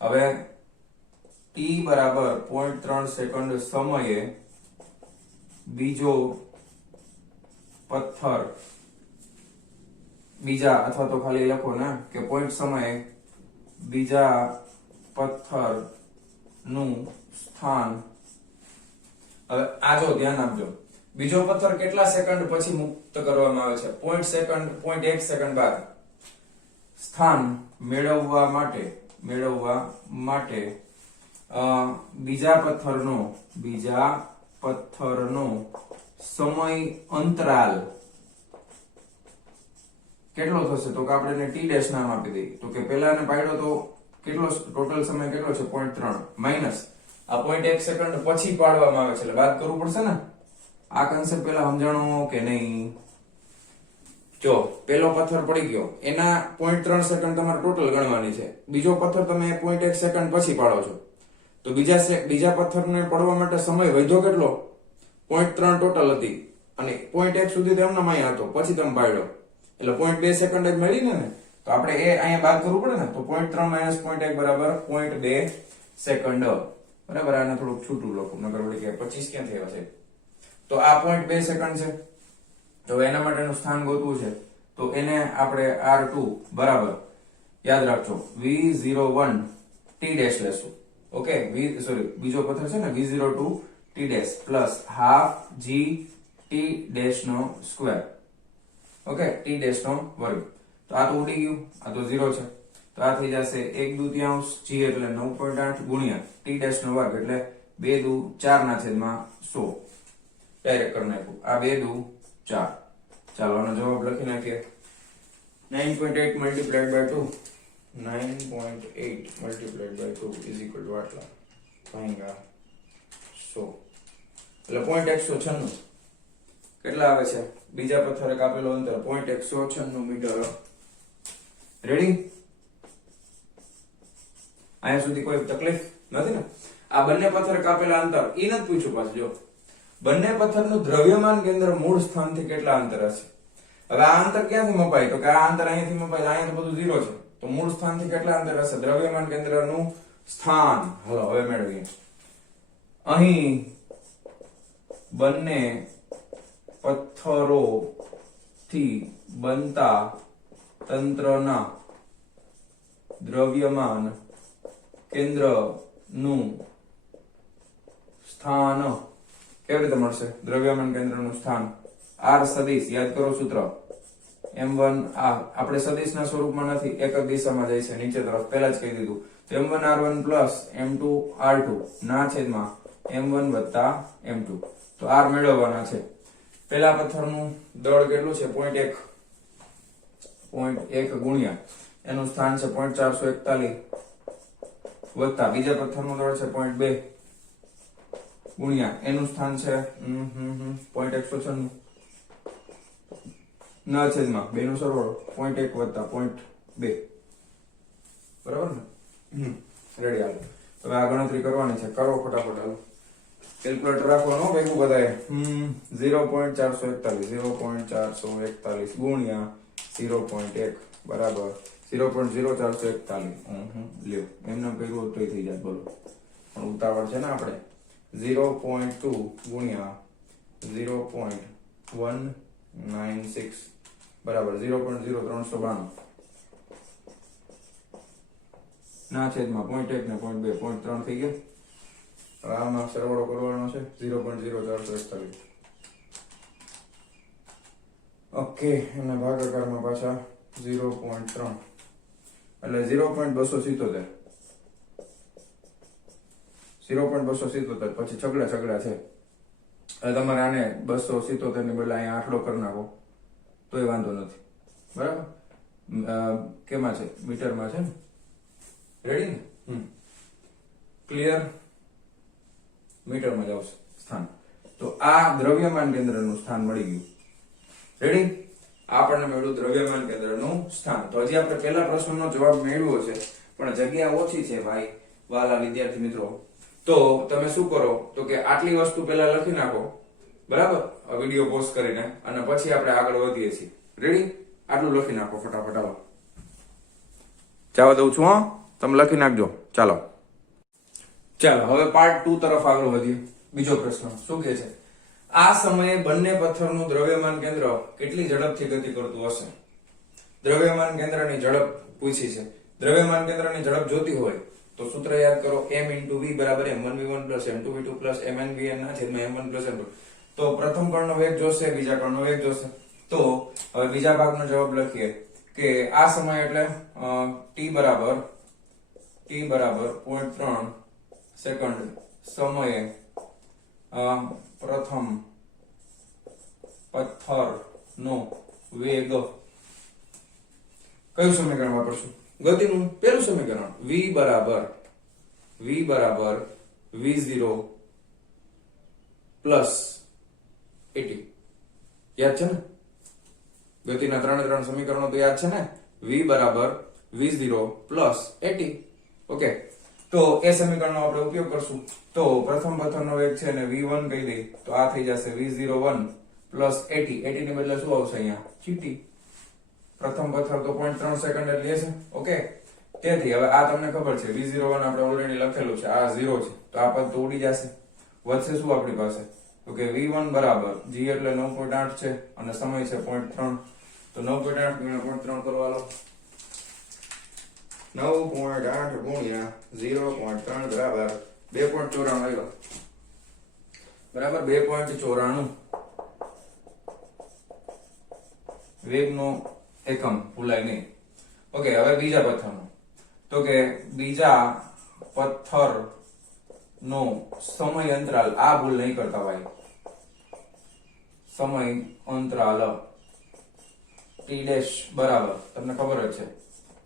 હવે t બરાબર 0.3 સેકન્ડ સમયે બીજો પથ્થર, બીજા અથવા તો ખાલી લખો ને કે પોઈન્ટ સમયે બીજા પથ્થર નું સ્થાન. હવે આ જો ધ્યાન આપજો, બીજો પથ્થર કેટલા સેકન્ડ પછી મુક્ત કરવામાં આવે છે? 0.1 સેકન્ડ બાદ. સ્થાન મેળવવા માટે બીજા પથ્થરનો સમય અંતરાલ કેટલો થશે? તો કે આપણે એને t ડેશ નામ આપી દઈએ. તો કે પહેલાને પાડ્યો તો કેટલો ટોટલ સમય કેટલો છે? 0.3 માઈનસ આ 0.1 સેકન્ડ પછી પાડવામાં આવે છે એટલે બાદ કરવું પડશે ને. આ કન્સેપ્ટ પહેલા સમજાણો કે નહીં? જો પહેલો પથ્થર પડી ગયો, એના 0.3 સેકન્ડ તમારે ટોટલ ગણવાની છે. બીજો પથ્થર તમે 0.1 સેકન્ડ પછી પાડો છો, તો બીજા પથ્થરને પડવા માટે સમય વધ્યો કેટલો? 0.3 ટોટલ હતી અને 0.1 સુધી તેમનો માય હતો, પછી તમે પાડ્યો એટલે 0.2 સેકન્ડ જ મળી ને. તો આપણે એ અહીંયા બાદ કરવું પડે ને. તો 0.3 માઈનસ 0.1 બરાબર 0.2 સેકન્ડ. બરાબર, આને થોડુંક છૂટું લખું નકર વળી કે 25 ક્યાંથી આવશે? તો આ 0.2 સેકન્ડ છે. તો એના માટેનું સ્થાન ગોતવું છે, તો એને આપણે R2 બરાબર યાદ રાખજો V01 t ડેશ લેશું. ઓકે, બીજો પથ્થર છે ને V02 t dash plus half g t dash નો સ્ક્વેર. ઓકે, t ડેશ નો વર્ગ. તો આ તો ઉડી ગયું, આ તો 0 છે, તો આ થઈ જશે 1/2 g એટલે 9.8 ગુણ્યા t ડેશ નો વર્ગ એટલે 2 4 ના છેદમાં 100. ડાયરેક્ટ કરી નાખ્યું. આ 2 4. ચાલો આનો જવાબ લખી નાખીએ. 9.8 multiplied by 2 9.8 multiplied by 2 is equal to આટલા ભાંગ્યા 100 એટલે 0.196. કેટલા આવે છે? બીજા પથ્થરે કાપેલો અંતર 0.196 મીટર. રેડી? અહીંયા સુધી કોઈ તકલીફ નથી ને? આ બંને પથ્થર કાપેલા અંતર ઈ નથી પૂછ્યું પાછું. જો બંને પથ્થરનું દ્રવ્યમાન કેન્દ્ર મૂળ સ્થાનથી કેટલા અંતર હશે? હવે આ અંતર ક્યાંથી મપાય? તો કે આ અંતર અહીંયાથી મપાય, અહીંયા તો બધું 0 છે, તો મૂળ સ્થાનથી કેટલા અંતર હશે? દ્રવ્યમાન કેન્દ્રનું સ્થાન. હાલો હવે મેળવીએ. અહીં બંને પથ્થરોથી બનતા તંત્રના દ્રવ્યમાન કેન્દ્રનું સ્થાન કેવી રીતે મળશે? દ્રવ્યમાન કેન્દ્રનું સ્થાન r સદિશ, યાદ કરો સૂત્ર m1 આપણે સદિશના સ્વરૂપમાં નથી, એક જ દિશામાં જાય છે નીચે તરફ, પહેલા જ કહી દીધું. તો m1r1 m2r2 ના છેદમાં m1 m2. તો r મેળવવાના છે. પહેલા પથ્થરનું દળ કેટલું છે? 0.1 ગુણ્યા એનું સ્થાન છે 0.441 વત્તા બીજા પથ્થરનું દળ છે 0.2 ગુણ્યા એનું સ્થાન છે 0.196 ના છેદમાં 2 નો સરવાળો 0.1 વત્તા 0.2. બરાબર ને? રેડી. હાલો હવે આ ગણતરી કરવાની છે, કરો ફટાફટ. હાલો કેલ્ક્યુલેટર રાખવાનો ભેગું બધાએ. 0.441 ગુણ્યા 0.1 બરાબર 0.0441. લ્યો એમને કર્યું તો થઈ જાય. બોલો, પણ ઉતાવળ છે ને આપણે. 0.2 ગુણ્યા 0.196 બરાબર 0.0392 ના છેદમાં 0.1 ને 0.2 0.3 થઈ ગયા. આમાં સરવાળો કરવાનો છે 0.0441. ઓકે, એના ભાગાકારમાં પાછા 0.3 એટલે 0.277. 0.277 પછી છગડા છે. હવે તમારે આને 277 ની બદલે અહીંયા આટલો કરી નાખો તોય વાંધો નથી. બરાબર? કેમાં છે? મીટરમાં છે ને? રેડી ને? ક્લિયર? મીટરમાં જ આવશે સ્થાન. તો આ દ્રવ્યમાન કેન્દ્રનું સ્થાન મળી ગયું. રેડી? આપણને મળ્યું દ્રવ્યમાન કેન્દ્રનું સ્થાન. તો હજી આપણે પહેલા પ્રશ્નનો જવાબ મેળવ્યો છે, પણ જગ્યા ઓછી છે ભાઈ વાલા વિદ્યાર્થી મિત્રો. તો તમે શું કરો તો કે આટલી વસ્તુ પહેલા લખી નાખો, બરાબર, વિડીયો પોઝ કરીને, અને પછી આપણે આગળ વધીએ છીએ. રેડી? આટલું લખી નાખો ફટાફટ. આવો જવા દઉં છું, તમે લખી નાખજો. ચાલો હવે પાર્ટ 2 તરફ આગળ વધીએ. બીજો પ્રશ્ન શું કહે છે? આ સમયે બંને પથ્થરનું દ્રવ્યમાન કેન્દ્ર કેટલી ઝડપથી ગતિ કરતું હશે? દ્રવ્યમાન કેન્દ્રની ઝડપ પૂછી છે. દ્રવ્યમાન કેન્દ્રની ઝડપ જોતી હોય તો સૂત્ર યાદ કરો, m × v બરાબર m1v1 m2v2 mnvn ના છેદમાં m1 m2. તો પ્રથમ કણનો વેગ જોશે, બીજા કણનો વેગ જોશે. તો હવે બીજા ભાગનો જવાબ લખીએ કે આ સમય એટલે t બરાબર 0.3 સેકન્ડ સમયે પ્રથમ પથ્થરનો વેગ. કયું સમીકરણ વાપરશું? ગતિનું પહેલું સમીકરણ. v બરાબર v0 પ્લસ 80. યાદ છે ને? ગતિના ત્રણ સમીકરણો તો યાદ છે ને? v બરાબર v0 પ્લસ 80. ઓકે, તો એ સમીકરણનો આપણે ઉપયોગ કરશું. તો પ્રથમ પથ્થરનો વેગ છે ને v1 કહી દઈ તો આ થઈ જશે v01 પ્લસ 80. 80 ને બદલે શું આવશે અહીંયા? ચીટી. પ્રથમ પથ્થર તો 0.3 સેકન્ડ લે છે. ઓકે, તેથી હવે આ તમને ખબર છે v01 આપણે ઓલરેડી લખેલું છે, આ 0 છે, તો આ પદ તો ઉડી જશે. વધશે શું આપણી પાસે? તો કે v1 બરાબર g એટલે 9.8 છે અને સમય છે 0.3. તો 9.8 ગુણ્યા 0.3 કરવા લો. 9.8 ગુણ્યા 0.3 બરાબર 2.94 આવ્યો. બરાબર 2.94 વેગનો એકમ, ભૂલાય નહીં. ઓકે, હવે બીજા પથ્થરનો. તો કે બીજા પથ્થરનો સમય અંતરાલ, આ ભૂલ નહીં કરતા ભાઈ, સમય અંતરાલ t ડેશ બરાબર તમને ખબર જ છે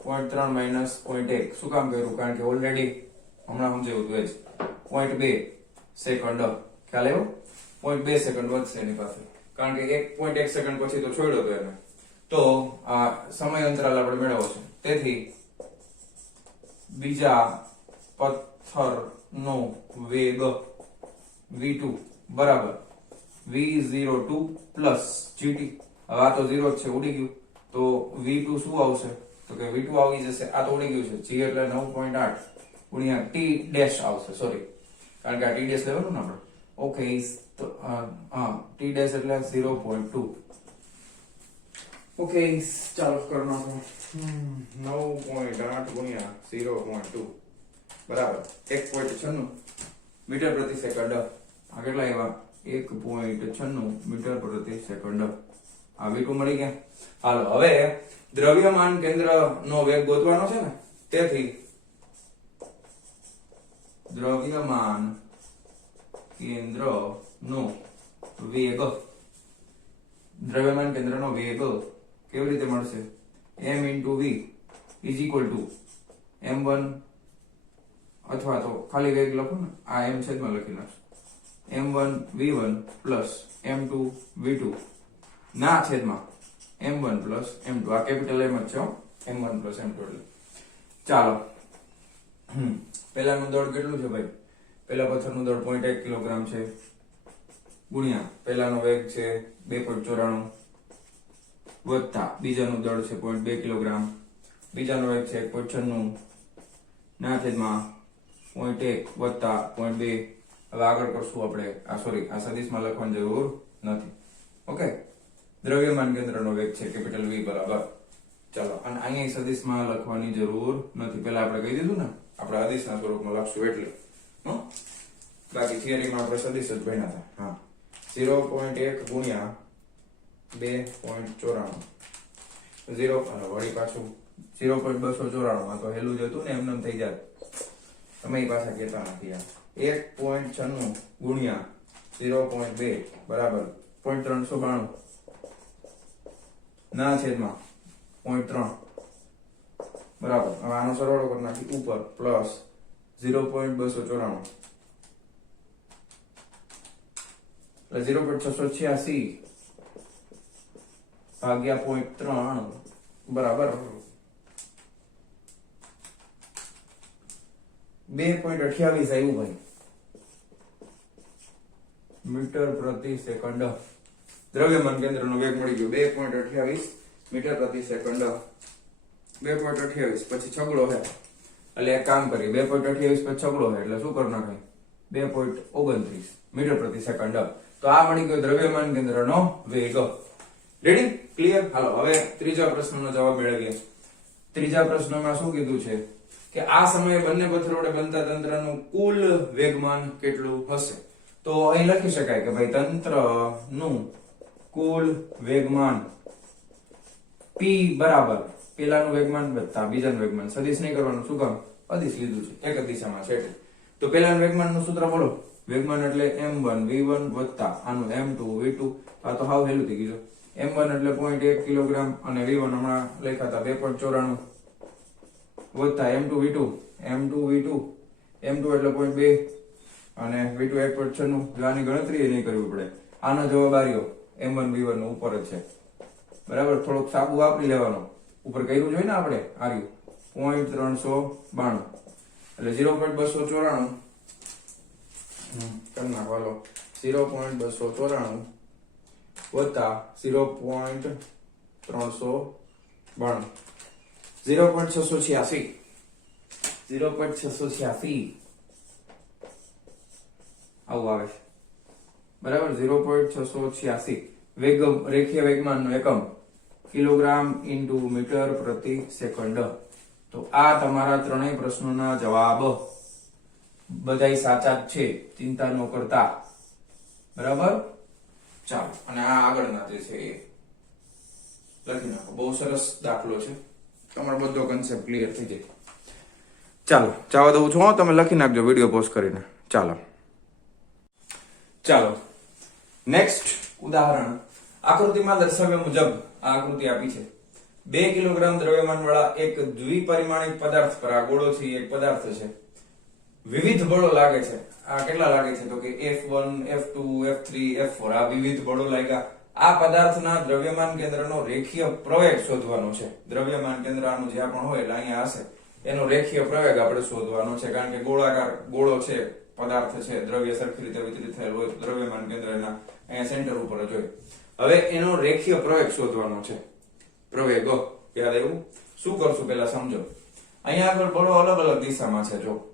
0.3 માઇનસ 0.1. શું કામ કર્યું? કારણ કે ઓલરેડી હમણાં સમજાવ્યું હતું એ જ. 0.2 સેકન્ડ ખ્યાલ આવ્યો? 0.2 સેકન્ડ વધશે એની પાસે, કારણ કે 1.1 સેકન્ડ પછી તો છોડ્યો હતો એને. તો આ સમય અંતરાલ આપણે મેળવવો છે. તેથી બીજા પથ્થરનો વેગ v2 બરાબર v02 પ્લસ gt. હવે આ તો 0 જ છે, ઉડી ગયું. તો v2 શું આવશે? તો કે v2 આવી જશે, આ તો ઉડી ગયું છે, g એટલે 9.8 ગુણ્યા t ડેશ આવશે. સોરી, કારણ કે આ t ડેશ લેવાનું ને આપણે. ઓકે, તો t ડેશ એટલે 0.2. ઓકે, ચાલો કરી નાખો. 9.8 ગુણ્યા 0.2 બરાબર 1.96 મીટર પ્રતિ સેકન્ડ. આ કેટલા આવ્યા? 1.96 મીટર પ્રતિ સેકન્ડ. આ v2 મળી ગયા. હાલો, હવે દ્રવ્યમાન કેન્દ્રનો વેગ ગોતવાનો છે ને, તેથી દ્રવ્યમાન કેન્દ્રનો વેગ, દ્રવ્યમાન કેન્દ્રનો વેગ કેવી રીતે મળશે? m × v is equal to m1, અથવા તો ખાલી વેગ લખો ને, આ m છેદમાં લખી નાખો, m1 v1 plus m2 v2 ના છેદમાં m1 પ્લસ m2. આ કેપિટલ m જ છે, m1 પ્લસ m2. એટલે ચાલો, પહેલાનું દળ કેટલું છે ભાઈ? પહેલા પથ્થરનું દળ 0.1 કિલોગ્રામ છે, ગુણ્યા પહેલાનો વેગ છે 2.94 વત્તા બીજાનું દળ છે 0.2 કિલોગ્રામ, બીજાનો વેગ છે 1.96 ના છેદમાં 0.1 વત્તા 0.2. હવે આગળ કરશું આપણે. આ સોરી, આ સદિશમાં લખવાની જરૂર નથી. ઓકે, દ્રવ્યમાન કેન્દ્રનો વેગ છે કેપિટલ V બરાબર. ચાલો, અને અહીંયા સદિશમાં લખવાની જરૂર નથી. પહેલા આપણે કહી દીધું ને, આપણે આદેશના સ્વરૂપમાં લખશું એટલે. બાકી થિયરીમાં આપણે સદિશ જ ભણ્યા હતા. હા, 0.1 ગુણ્યા 2.94 વળી પાછું 0.294. આ તો હેલું જ હતું ને, એમને થઈ જાય. તમે પાછા કહેતા નથી. 1.96 ગુણ્યા 0.2 બરાબર 0.392 ના છેદમાં 0.3 બરાબર. હવે આનો સરવાળો કરી નાખી ઉપર, પ્લસ 0.294 એટલે 0.686 ભાગ્યા 0.93 બરાબર 2.28 આવ્યું ભાઈ મીટર પ્રતિ સેકન્ડ દ્રવ્યમાન કેન્દ્રનો વેગ મળી ગયો 2.28 મીટર પ્રતિ સેકન્ડ 2.28 પછી છગડો છે એટલે એક કામ કરીએ 2.28 પછી છગડો છે એટલે શું કરી નાખાય 2.29 મીટર પ્રતિ સેકન્ડ તો આ મળી ગયો દ્રવ્યમાન કેન્દ્રનો વેગ રેડી ક્લિયર હાલો હવે ત્રીજા પ્રશ્નનો જવાબ મેળવીએ ત્રીજા પ્રશ્નમાં શું કીધું છે કે આ સમયે બંને પથ્થર વડે બનતા તંત્રનું કુલ વેગમાન કેટલું હશે તો અહીં લખી શકાય કે ભાઈ તંત્રનું કુલ વેગમાન p બરાબર પેલાનું વેગમાન વત્તા બીજાનું વેગમાન સદિશ નહીં કરવાનું શું કામ અદિશ લીધું છે એક જ દિશામાં છે એટલે તો પેલાનું વેગમાનનું સૂત્ર બોલો વેગમાન એટલે m1 v1 વત્તા આનું m2 v2 આ તો હાવ હેલું થઈ ગયું m1 એટલે 0.1 કિલોગ્રામ અને v1 હમણાં લખ્યા હતા 2.94 વત્તા m2 v2 m2 એટલે 0.2 અને v2 1.96 આની ગણતરી નહીં કરવી પડે આનો જવાબ આવ્યો m1 v1 નો ઉપર જ છે બરાબર થોડોક સાબુ વાપરી લેવાનો ઉપર કર્યું જોઈએ ને આપણે આર્યું 0.392 એટલે 0.294 કરી નાખવાનો 0.294 વત્તા 0.392 0.686 આવું આવે છે બરાબર 0.686 વેગ રેખીય વેગમાનનો એકમ કિલોગ્રામ ઇન્ટુ મીટર પ્રતિ સેકન્ડ તો આ તમારા ત્રણેય પ્રશ્નોના જવાબ બધાય સાચા જ છે ચિંતા ન કરતા બરાબર ચાલો અને આ આગળના જે છે એ લખી નાખો બહુ સરસ દાખલો છે તમારો બધો કન્સેપ્ટ ક્લિયર થઈ જાય ચાલો જવા દઉં છું તમે લખી નાખજો વિડીયો પોસ્ટ કરીને ચાલો નેક્સ્ટ ઉદાહરણ આકૃતિમાં દર્શાવ્યા મુજબ આ આકૃતિ આપી છે 2 કિલોગ્રામ દ્રવ્યમાન વાળા એક દ્વિપરિમાણિક પદાર્થ પર આ ગોળો છે એક પદાર્થ છે વિવિધ બળો લાગે છે આ કેટલા લાગે છે તો કે F1 F2 F3 F4 આ વિવિધ બળો લાગ્યા આ પદાર્થના દ્રવ્યમાન કેન્દ્રનો રેખીય પ્રવેગ શોધવાનો છે દ્રવ્યમાન કેન્દ્ર આનું જ્યાં પણ હોય એટલે અહીંયા હશે એનો રેખીય પ્રવેગ આપણે શોધવાનો છે કારણ કે ગોળાકાર ગોળો છે પદાર્થ છે દ્રવ્ય સરખી રીતે વિતરિત થયેલ હોય દ્રવ્યમાન કેન્દ્રના અહીંયા સેન્ટર ઉપર જ હોય હવે એનો રેખીય પ્રવેગ શોધવાનો છે પ્રવેગ યાદ આવ્યું શું કરશું પેલા સમજો અહીંયા આગળ બળો અલગ અલગ દિશામાં છે જો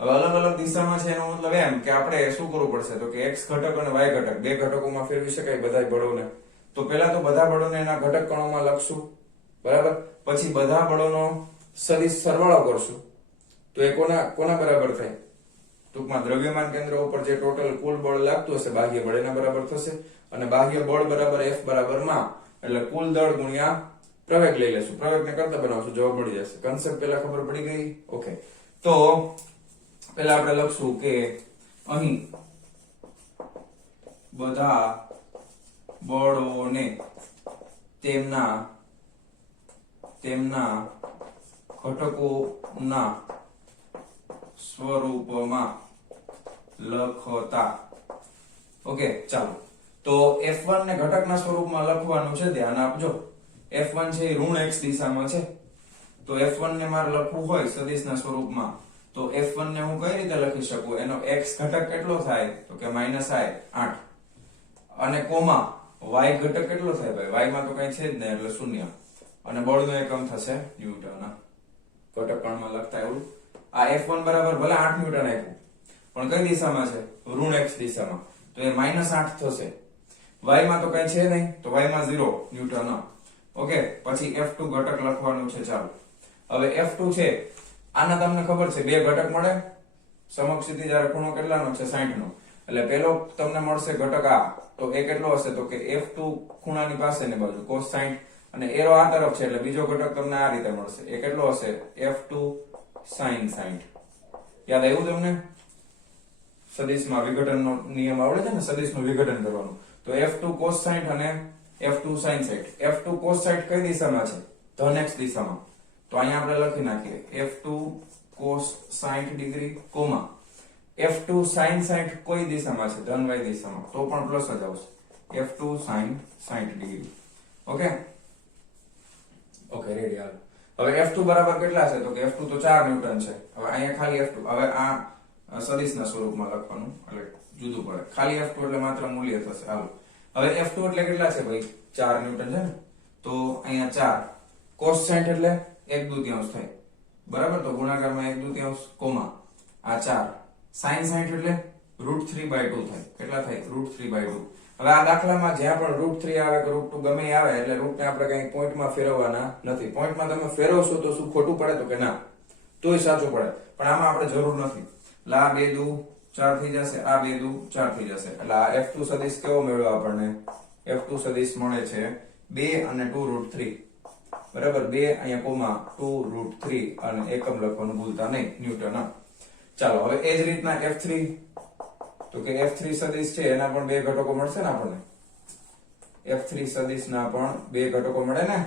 હવે અલગ અલગ દિશામાં છે એનો મતલબ એમ કે આપણે શું કરવું પડશે તો કે x ઘટક અને y ઘટક બે ઘટકોમાં ફેરવી શકાય બધા બળોને તો પેલા તો બધા બળોને એના ઘટક કણોમાં લખશું બરાબર પછી બધા બળોનો સદિશ સરવાળો કરશું તો એ કોના બરાબર થાય ટૂંકમાં દ્રવ્યમાન કેન્દ્ર ઉપર જે ટોટલ કુલ બળ લાગતું હશે બાહ્ય બળ એના બરાબર થશે અને બાહ્ય બળ બરાબર F બરાબર માં એટલે કુલ દળ ગુણ્યા પ્રવેગ લઈ લેશું પ્રવેગને કરતા બનાવશું જવાબ મળી જશે કન્સેપ્ટ પેલા ખબર પડી ગઈ ઓકે તો પેલા આપણે લખશું કે અહીં બધા બળોને તેમના ઘટકોના સ્વરૂપમાં લખતા ઓકે ચાલો તો F1 ને ઘટકના સ્વરૂપમાં લખવાનું છે ધ્યાન આપજો F1 છે એ ઋણ x દિશામાં છે તો F1 ને મારે લખવું હોય સદિશના સ્વરૂપમાં તો F1 ને હું કઈ રીતે લખી શકું એનો x ઘટક કેટલો થાય તો કે -8 અને કોમા y ઘટક કેટલો થાય ભાઈ y માં તો કઈ છે જ નહીં એટલે 0 અને બળનો એકમ થશે ન્યૂટન ઘટક કણમાં લખતા એવું આ F1 બરાબર ભલે 8 ન્યૂટન આપ્યું પણ કઈ દિશામાં છે ઋણ x દિશામાં તો એ -8 થશે y માં તો કઈ છે નહીં તો y માં 0 ન્યૂટન ઓકે પછી F2 ઘટક લખવાનું છે ચાલો હવે F2 છે આના તમને ખબર છે બે ઘટક મળે સમક્ષિતિ જ્યારે ખૂણો કેટલાનો છે 60 નો એટલે પેલો તમને મળશે ઘટક આ તો એ કેટલો હશે તો કે F2 ખૂણાની પાસેની બાજુ cos 60 અને એરો આ તરફ છે એટલે બીજો ઘટક તમને આ રીતે મળશે એ કેટલો હશે F2 sin 60 યાદ આવ્યું તમને સદિશમાં વિઘટનનો નિયમ આવડે છે ને સદિશનું વિઘટન કરવાનું તો F2 cos 60 અને F2 sin 60 F2 cos 60 કઈ દિશામાં છે ધન x દિશામાં તો અહીંયા આપણે લખી નાખીએ F2 cos 60 degree comma F2 sin 60 કોઈ દિશામાં છે ધન y દિશામાં તો પણ પ્લસ જ આવશે F2 sin 60 degree okay okay ready. હાલો હવે F2 બરાબર કેટલા છે? તો કે F2 તો 4 ન્યૂટન છે. હવે અહીંયા ખાલી F2, હવે આ સદિશના સ્વરૂપમાં લખવાનું એટલે જુદું પડે. ખાલી F2 એટલે માત્ર મૂલ્ય થશે. હાલો હવે F2 એટલે કેટલા છે ભાઈ? 4 ન્યૂટન છે ને, તો અહીંયા 4 cos 60 એટલે 1/2 થાય, બરાબર? તો ગુણાકારમાં 1/2 કોમા આ 4 sin 60 એટલે √3/2 થાય. કેટલા થાય? √3/2. હવે આ દાખલામાં જ્યાં પણ √3 આવે કે √2 ગમે એ આવે એટલે રૂટને આપણે કઈ પોઈન્ટમાં ફેરવવાના નથી. પોઈન્ટમાં તમે ફેરવશો તો શું ખોટું પડે? તો કે ના, તોય સાચું પડે, પણ આમાં આપણે જરૂર નથી. એટલે આ 2 4 થઈ જશે, આ 2 4 થઈ જશે. એટલે આ F2 સદિશ કેવો મળ્યો આપણને? F2 સદિશ મળે છે 2 અને 2√3, બરાબર? 2 અહીંયા કોમા 2√3 અને એકમ લખવાનું ભૂલતા નહીં, ન્યૂટન. ચાલો હવે એ જ રીતના F3, તો કે F3 સદિશ છે એના પણ બે ઘટકો મળશે ને આપણને. F3 સદિશના પણ બે ઘટકો મળે ને.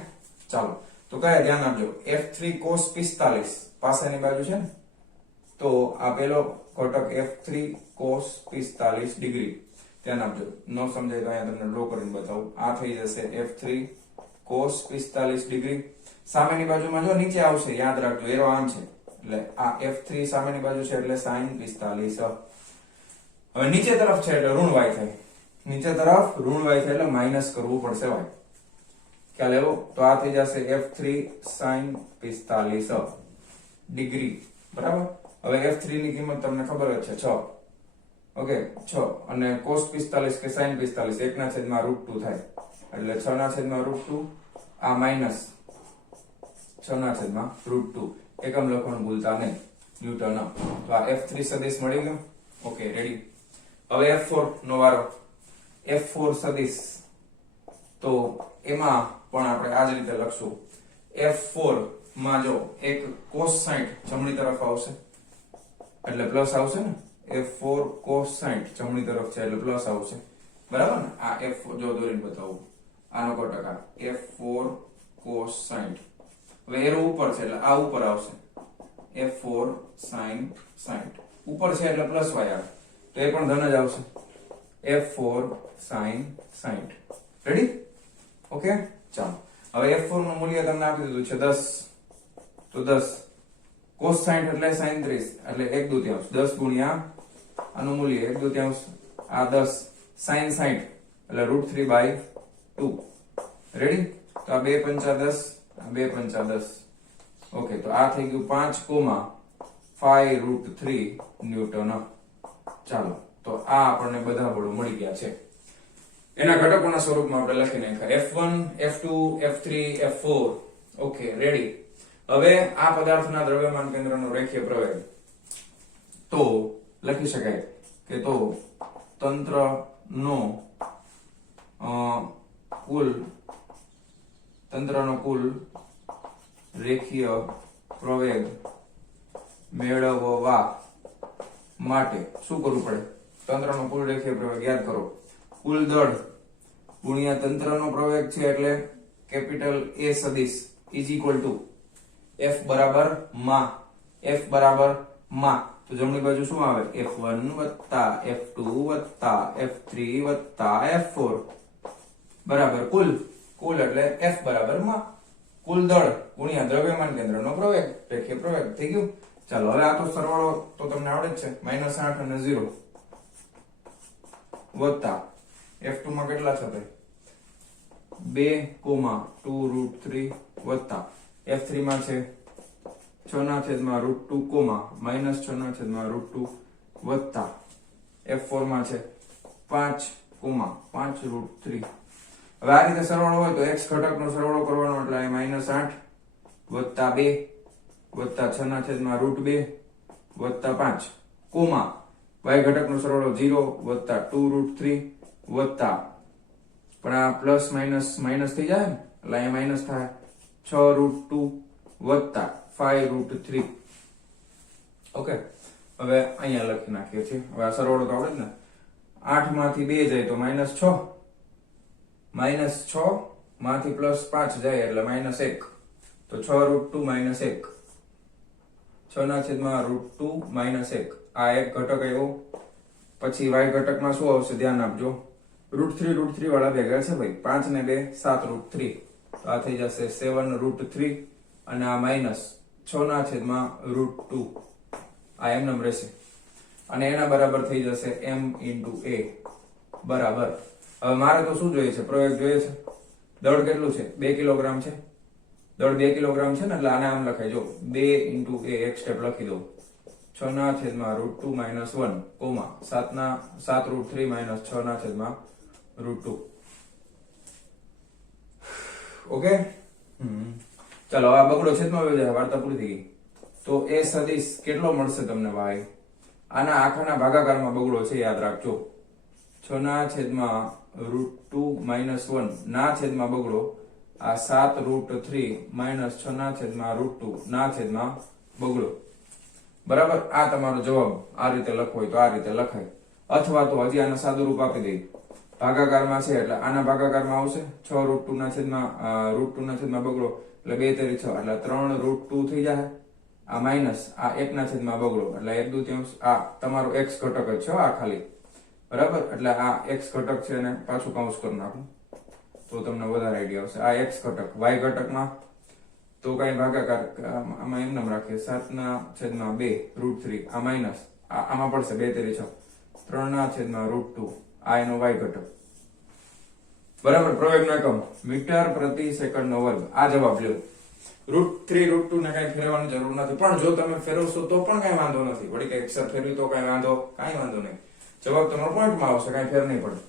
ચાલો તો કયા ધ્યાન આપજો? F3 cos 45 પાસેની બાજુ છે ને, તો આ પેલો ઘટક F3 cos 45 ડિગ્રી. ધ્યાન આપજો, ન સમજાય તો અહીંયા તમને ડ્રો કરીને બતાવું. આ થઈ જશે F3 cos 45 ડિગ્રી. સામેની બાજુમાં જો નીચે આવશે, યાદ રાખજો, એરો આમ છે એટલે આ F3 સામેની બાજુ છે એટલે sin 45. હવે નીચે તરફ છે એટલે ઋણ y થાય, નીચે તરફ ઋણ y થાય એટલે માઈનસ કરવું પડશે y. ખ્યાલ આવ્યો? તો આ થઈ જશે F3 sin 45 ડિગ્રી, બરાબર? હવે F3 ની કિંમત તમને ખબર જ છે 6. ઓકે 6 અને cos 45 કે sin 45 1/√2 થાય એટલે 6/√2. આ માઈનસ 6/√2 એકમ લખવાનું ભૂલતા નહીં, ન્યૂટન. તો આ F3 સદિશ મળી ગયો. Okay ready. હવે F4 નો વારો. F4 સદિશ, તો એમાં પણ આપણે આ જ રીતે લખશું. F4 માં જો એક cos 60 જમણી તરફ આવશે એટલે પ્લસ આવશે ને. F4 cos 60 જમણી તરફ છે એટલે પ્લસ આવશે, બરાબર ને? આ F4 જો દોરીને બતાવું, આનો કોટકા F4 cos 60. હવે એરો ઉપર છે એટલે આ ઉપર આવશે F4 sin 60. ઉપર છે એટલે પ્લસ y આવે તો એ પણ ધન જ આવશે, F4 sin 60. રેડી? ઓકે ચાલો હવે F4 નું મૂલ્ય તમને આપી દીધું છે 10, તો 10 cos 60 એટલે sin 30 એટલે 1/2, 10 ગુણ્યા આનું મૂલ્ય 1/2, આ 10 sin 60 એટલે √3/2. રેડી? તો આ 2 5 10, આ 2 5 10. ઓકે તો આ થઈ ગયું 5 કોમા 5√3 ન્યૂટન. ચાલો તો આ આપણને બધા બળો મળી ગયા છે. એના ઘટકોના સ્વરૂપમાં આપણે લખી નાખ્યા F1 F2 F3 F4. Okay ready. હવે આ પદાર્થના દ્રવ્યમાન કેન્દ્રનો રેખીય પ્રવેગ તો લખી શકાય કે તો તંત્રનો કુલ રેખીય પ્રવેગ મેળવવા માટે શું કરવું પડે? તંત્રનો કુલ રેખીય પ્રવેગ યાદ કરો. કુલ દળ ગુણ્યા તંત્રનો પ્રવેગ છે એટલે કેપિટલ A સદિશ ઇઝ ઇક્વલ ટુ F બરાબર માં. F બરાબર માં તો જમણી બાજુ શું આવે? F1 વત્તા F2 વત્તા F3 વત્તા F4 બરાબર કુલ એટલે F બરાબર માં. કુલ દળ ગુણ્યા દ્રવ્યમાન કેન્દ્રનો પ્રવેગ, રેખીય પ્રવેગ થઈ ગયું. ચાલો હવે આ તો સરવાળો તો તમને આવડે જ છે, -8 અને 0 વત્તા F2 માં કેટલા છે ભાઈ? 2, 2√3 વત્તા F3 માં છે 6/√2, -6/√2 વત્તા F4 માં છે 5, 5√3. હવે આ રીતે સરવાળો હોય તો x ઘટકનો સરવાળો કરવાનો એટલે -8 વત્તા 2 વત્તા 6/√2 વત્તા 5 કોમા y ઘટકનો સરવાળો 0 વત્તા 2√3 વત્તા પણ આ પ્લસ માઇનસ થઈ જાય ને એટલે અહીંયા માઇનસ થાય 6√2 વત્તા 5√3. ઓકે હવે અહીંયા લખી નાખીએ છીએ. હવે આ સરવાળો તો આવડે જ ને. 8 માંથી 2 જાય તો -6, -6 માંથી +5 જાય એટલે -1 તો 6√2 -1, 6/√2 -1. આ એક ઘટક આવ્યો. પછી y ઘટકમાં શું આવશે ધ્યાન આપજો, √3 વાળા ભેગા છે ભાઈ 5 ને 2 7 √3 તો આ થઈ જશે 7 √3 અને આ માઇનસ 6 ના છેદમાં √2 આ એમ નંબર રહેશે અને એના બરાબર થઈ જશે m * a બરાબર. હવે મારે તો શું જોઈએ છે? પ્રયોગ જોઈએ છે. દળ કેટલું છે? 2 કિલોગ્રામ છે. દળ 2 કિલોગ્રામ છે ને એટલે આને આમ લખાય જો 2 * a એક સ્ટેપ લખી દઉં 6 ના છેદમાં √2 - 1 કોમા 7 √3 - 6 ના છેદમાં √2. ઓકે ચાલો આ બગડો છેદમાં આવી જાય વાર્તા પૂરી થઈ ગઈ. તો એ સદિશ કેટલો મળશે તમને ભાઈ? આના આખાના ભાગાકારમાં બગડો છે યાદ રાખજો 6 ના છેદમાં √2 - 1 ના છેદમાં બગડો આ 7 √3 - 6 ના છેદમાં √2 ના છેદમાં બગડો બરાબર. આ તમારો જવાબ. આ રીતે લખવો હોય તો આ રીતે લખાય અથવા તો હજી આને સાદું રૂપ આપી દઈએ. ભાગાકારમાં છે એટલે આના ભાગાકારમાં આવશે 6 √2 ના છેદમાં બગડો એટલે 2 તેરી 6 એટલે 3 √2 થઈ જાય. આ માઇનસ આ 1 ના છેદમાં બગડો એટલે 1/2 આ તમારો x ઘટક જ છે આ ખાલી બરાબર. એટલે આ x ઘટક છે અને પાછું કાઉન્સ કરી નાખું તો તમને વધારે આઈડિયા આવશે. આ x ઘટક y ઘટકમાં તો કઈ ભાગાકાર આમાં એમ નામ રાખીએ 7 ના છેદમાં 2 √3 આ માઇનસ આમાં પડશે 2 તેરી 6 3 ના છેદમાં √2 આ એનો y ઘટક બરાબર. પ્રવેગનો એકમ મીટર પ્રતિ સેકન્ડ નો વર્ગ. આ જવાબ લ્યો. √3 √2 ને કઈ ફેરવવાની જરૂર નથી પણ જો તમે ફેરવશો તો પણ કઈ વાંધો નથી. વળી કઈ અક્ષર ફેરવી તો કઈ વાંધો નહીં. જવાબ તમારો પોઈન્ટમાં આવશે કઈ ફેર નહીં પડે.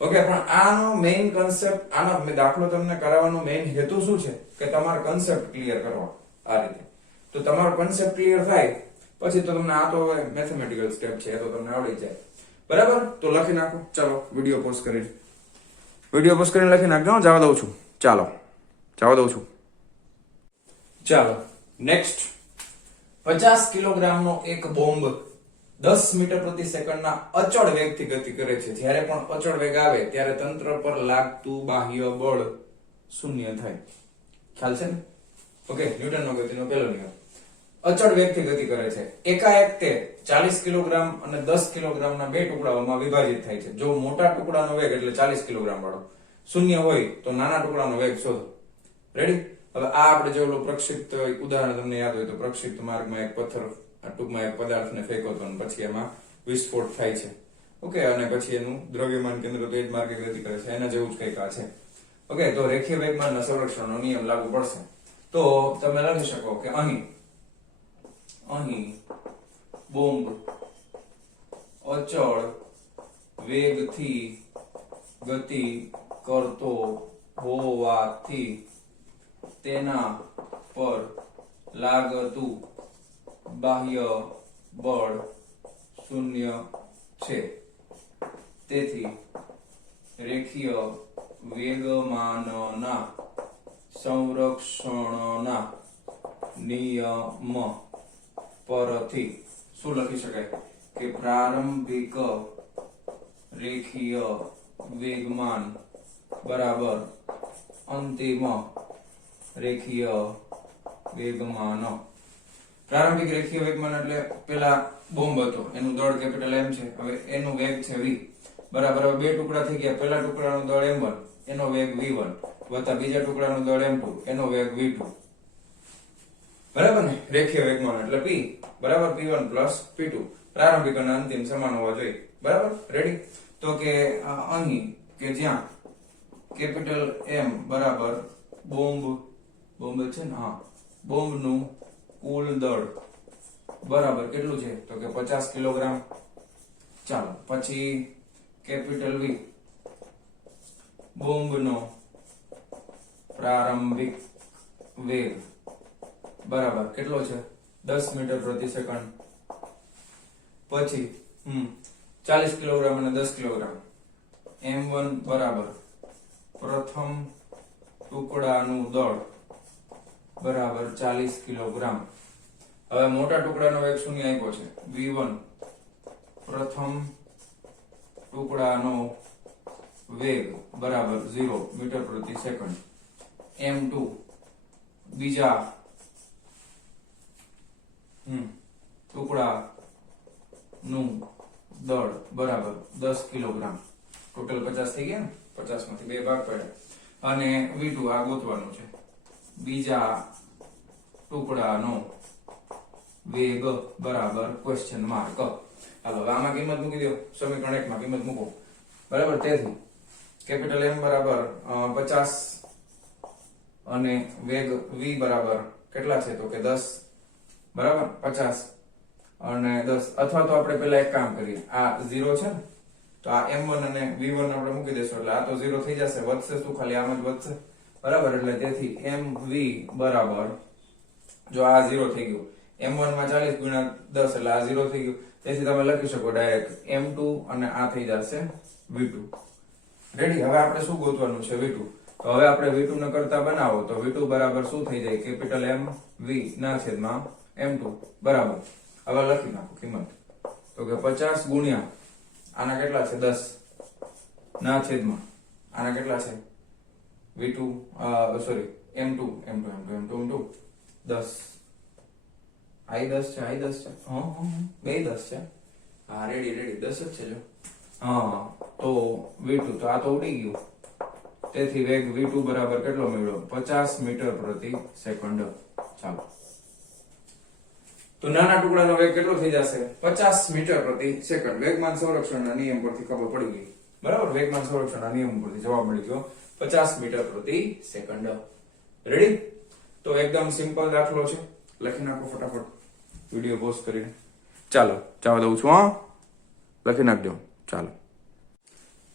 ઓકે પણ આનો મેઇન કન્સેપ્ટ આનો દાખલો તમને કરાવવાનો મેઇન હેતુ શું છે કે તમારો કન્સેપ્ટ ક્લિયર કરવા. આ રીતે તો તમારો કન્સેપ્ટ ક્લિયર થાય પછી તો તમને આ તો મેથેમેટિકલ સ્ટેપ છે તો તમને આવડી જાય બરાબર. તો લખી નાખો. ચાલો વિડિયો પોઝ કરીને લખી નાખજો. જવા દઉં છું. ચાલો નેક્સ્ટ 50 કિલોગ્રામનો એક બોમ્બ 10 મીટર પ્રતિ સેકન્ડના અચળ વેગથી ગતિ કરે છે. જ્યારે પણ અચળ વેગ આવે ત્યારે તંત્ર પર લાગતું બાહ્ય બળ શૂન્ય થાય. ખ્યાલ છે ને? ઓકે ન્યૂટનનો ગતિનો પહેલો નિયમ. અચળ વેગથી ગતિ કરે છે. એકાએક તે 40 કિલોગ્રામ અને 10 કિલોગ્રામના બે ટુકડાઓમાં વિભાજિત થાય છે. જો મોટા ટુકડાનો વેગ એટલે 40 કિલોગ્રામ વાળો શૂન્ય હોય તો નાના ટુકડાનો વેગ શોધો. રેડી? હવે આ આપણે જે ઓલું પ્રક્ષિપ્ત ઉદાહરણ તમને યાદ હોય તો પ્રક્ષિપ્ત માર્ગમાં એક પથ્થર ટૂંકમાં એક પદાર્થને ફેંકો તો પછી એમાં વિસ્ફોટ થાય છે. ઓકે અને પછી એનું દ્રવ્યમાન કેન્દ્ર તો એ જ માર્ગે ગતિ કરે છે. એના જેવું જ કંઈક આ છે. ઓકે તો રેખીય વેગમાનના સંરક્ષણનો નિયમ લાગુ પડશે. તો તમે લખી શકો કે અહીં બોમ્બ અચળ વેગથી ગતિ કરતો હોવાથી તેના પર લાગતું બાહ્ય બળ શૂન્ય છે. તેથી રેખીય વેગમાનના સંરક્ષણના નિયમ પરથી શું લખી શકાય કે પ્રારંભિક રેખીય વેગમાન બરાબર અંતિમ રેખીય વેગમાન. પ્રારંભિક રેખીય વેગમાન એટલે પેલા બોમ્બ હતો એનું દળ કેપિટલ M છે. હવે એનું વેગ છે v બરાબર. હવે બે ટુકડા થઈ ગયા. પહેલા ટુકડાનું દળ m1 એનો વેગ v1 વત્તા બીજા ટુકડાનું દળ m2 એનો વેગ v2 બરાબર ને. રેખીય વેગમાન એટલે p બરાબર p1 p2. પ્રારંભિક અને અંતિમ સમાન હોવા જોઈએ બરાબર. રેડી? તો કે અહીં કે જ્યાં કેપિટલ M બરાબર બોમ્બ છે ને હા બોમ્બનું કુલ દળ બરાબર કેટલું છે તો કે 50 કિલોગ્રામ. ચાલો પછી કેપિટલ V બોમ્બનો પ્રારંભિક વેગ બરાબર કેટલો છે 10 મીટર પ્રતિ સેકન્ડ. પછી 40 કિલોગ્રામ અને 10 કિલોગ્રામ. m1 બરાબર પ્રથમ ટુકડાનું દળ બરાબર 40 કિલોગ્રામ. હવે મોટા ટુકડાનો વેગ શૂન્ય આપ્યો છે. v1 પ્રથમ ટુકડાનો વેગ બરાબર 0 મીટર પ્રતિ સેકન્ડ. m2 બીજા ટુકડાનું દળ બરાબર 10 કિલોગ્રામ. ટોટલ 50 થઈ ગયા ને, 50 માંથી 2 ભાગ પડ્યા અને v2 આ ગોતવાનું છે, બીજા ટુકડાનો વેગ બરાબર ક્વેશ્ચન માર્ક. હાલો આમાં કિંમત મૂકી દો, સમીકરણ 1 માં કિંમત મૂકો બરાબર. તેથી કેપિટલ M બરાબર 50 અને વેગ v બરાબર કેટલા છે તો કે 10 બરાબર, 50 અને 10. અથવા તો આપણે પહેલા એક કામ કરીએ, આ 0 છે ને તો આ m1 અને v1 આપણે મૂકી દેશું એટલે આ તો 0 થઈ જશે, વધશે શું ખાલી આમ જ વધશે બરાબર. એટલે તેથી mv બરાબર, જો આ 0 થઈ ગયું, m1 માં 40 ગુણ્યા 10 એટલે આ 0 થઈ ગયું, તેથી તમે લખી શકો ડાયરેક્ટ m2 અને આ થઈ જશે v2. રેડી. હવે આપણે શું ગોતવાનું છે v2. તો હવે આપણે v2 ને કરતા બનાવો તો v2 બરાબર શું થઈ જાય, કેપિટલ M v ના છેદમાં m2 બરાબર. હવે લખી નાખો કિંમત, તો કે 50 ગુણ્યા આના કેટલા છે 10 ના છેદમાં આના કેટલા છે v2 સોરી m2 10 આઈ 10 છે, આઈ 10 છે, હા બે 10 છે, હા રેડી 10 જ છે જો. હા તો v2 તો આ તો ઉડી ગયું, તેથી વેગ v2 બરાબર કેટલો મેળવ્યો 50 મીટર પ્રતિ સેકન્ડ. ચાલો તો નાના ટુકડાનો વેગ કેટલો થઈ જશે 50 મીટર પ્રતિ સેકન્ડ. વેગમાન સંરક્ષણના નિયમ પરથી ખબર પડી ગઈ બરાબર. વેગમાન સંરક્ષણના નિયમ પરથી જવાબ મળી ગયો 50 મીટર પ્રતિ સેકન્ડ. રેડી. તો એકદમ સિમ્પલ દાખલો છે, લખી નાખો ફટાફટ વિડિયો પોઝ કરીને. ચાલો જવા દઉં છું, હા લખી નાખજો.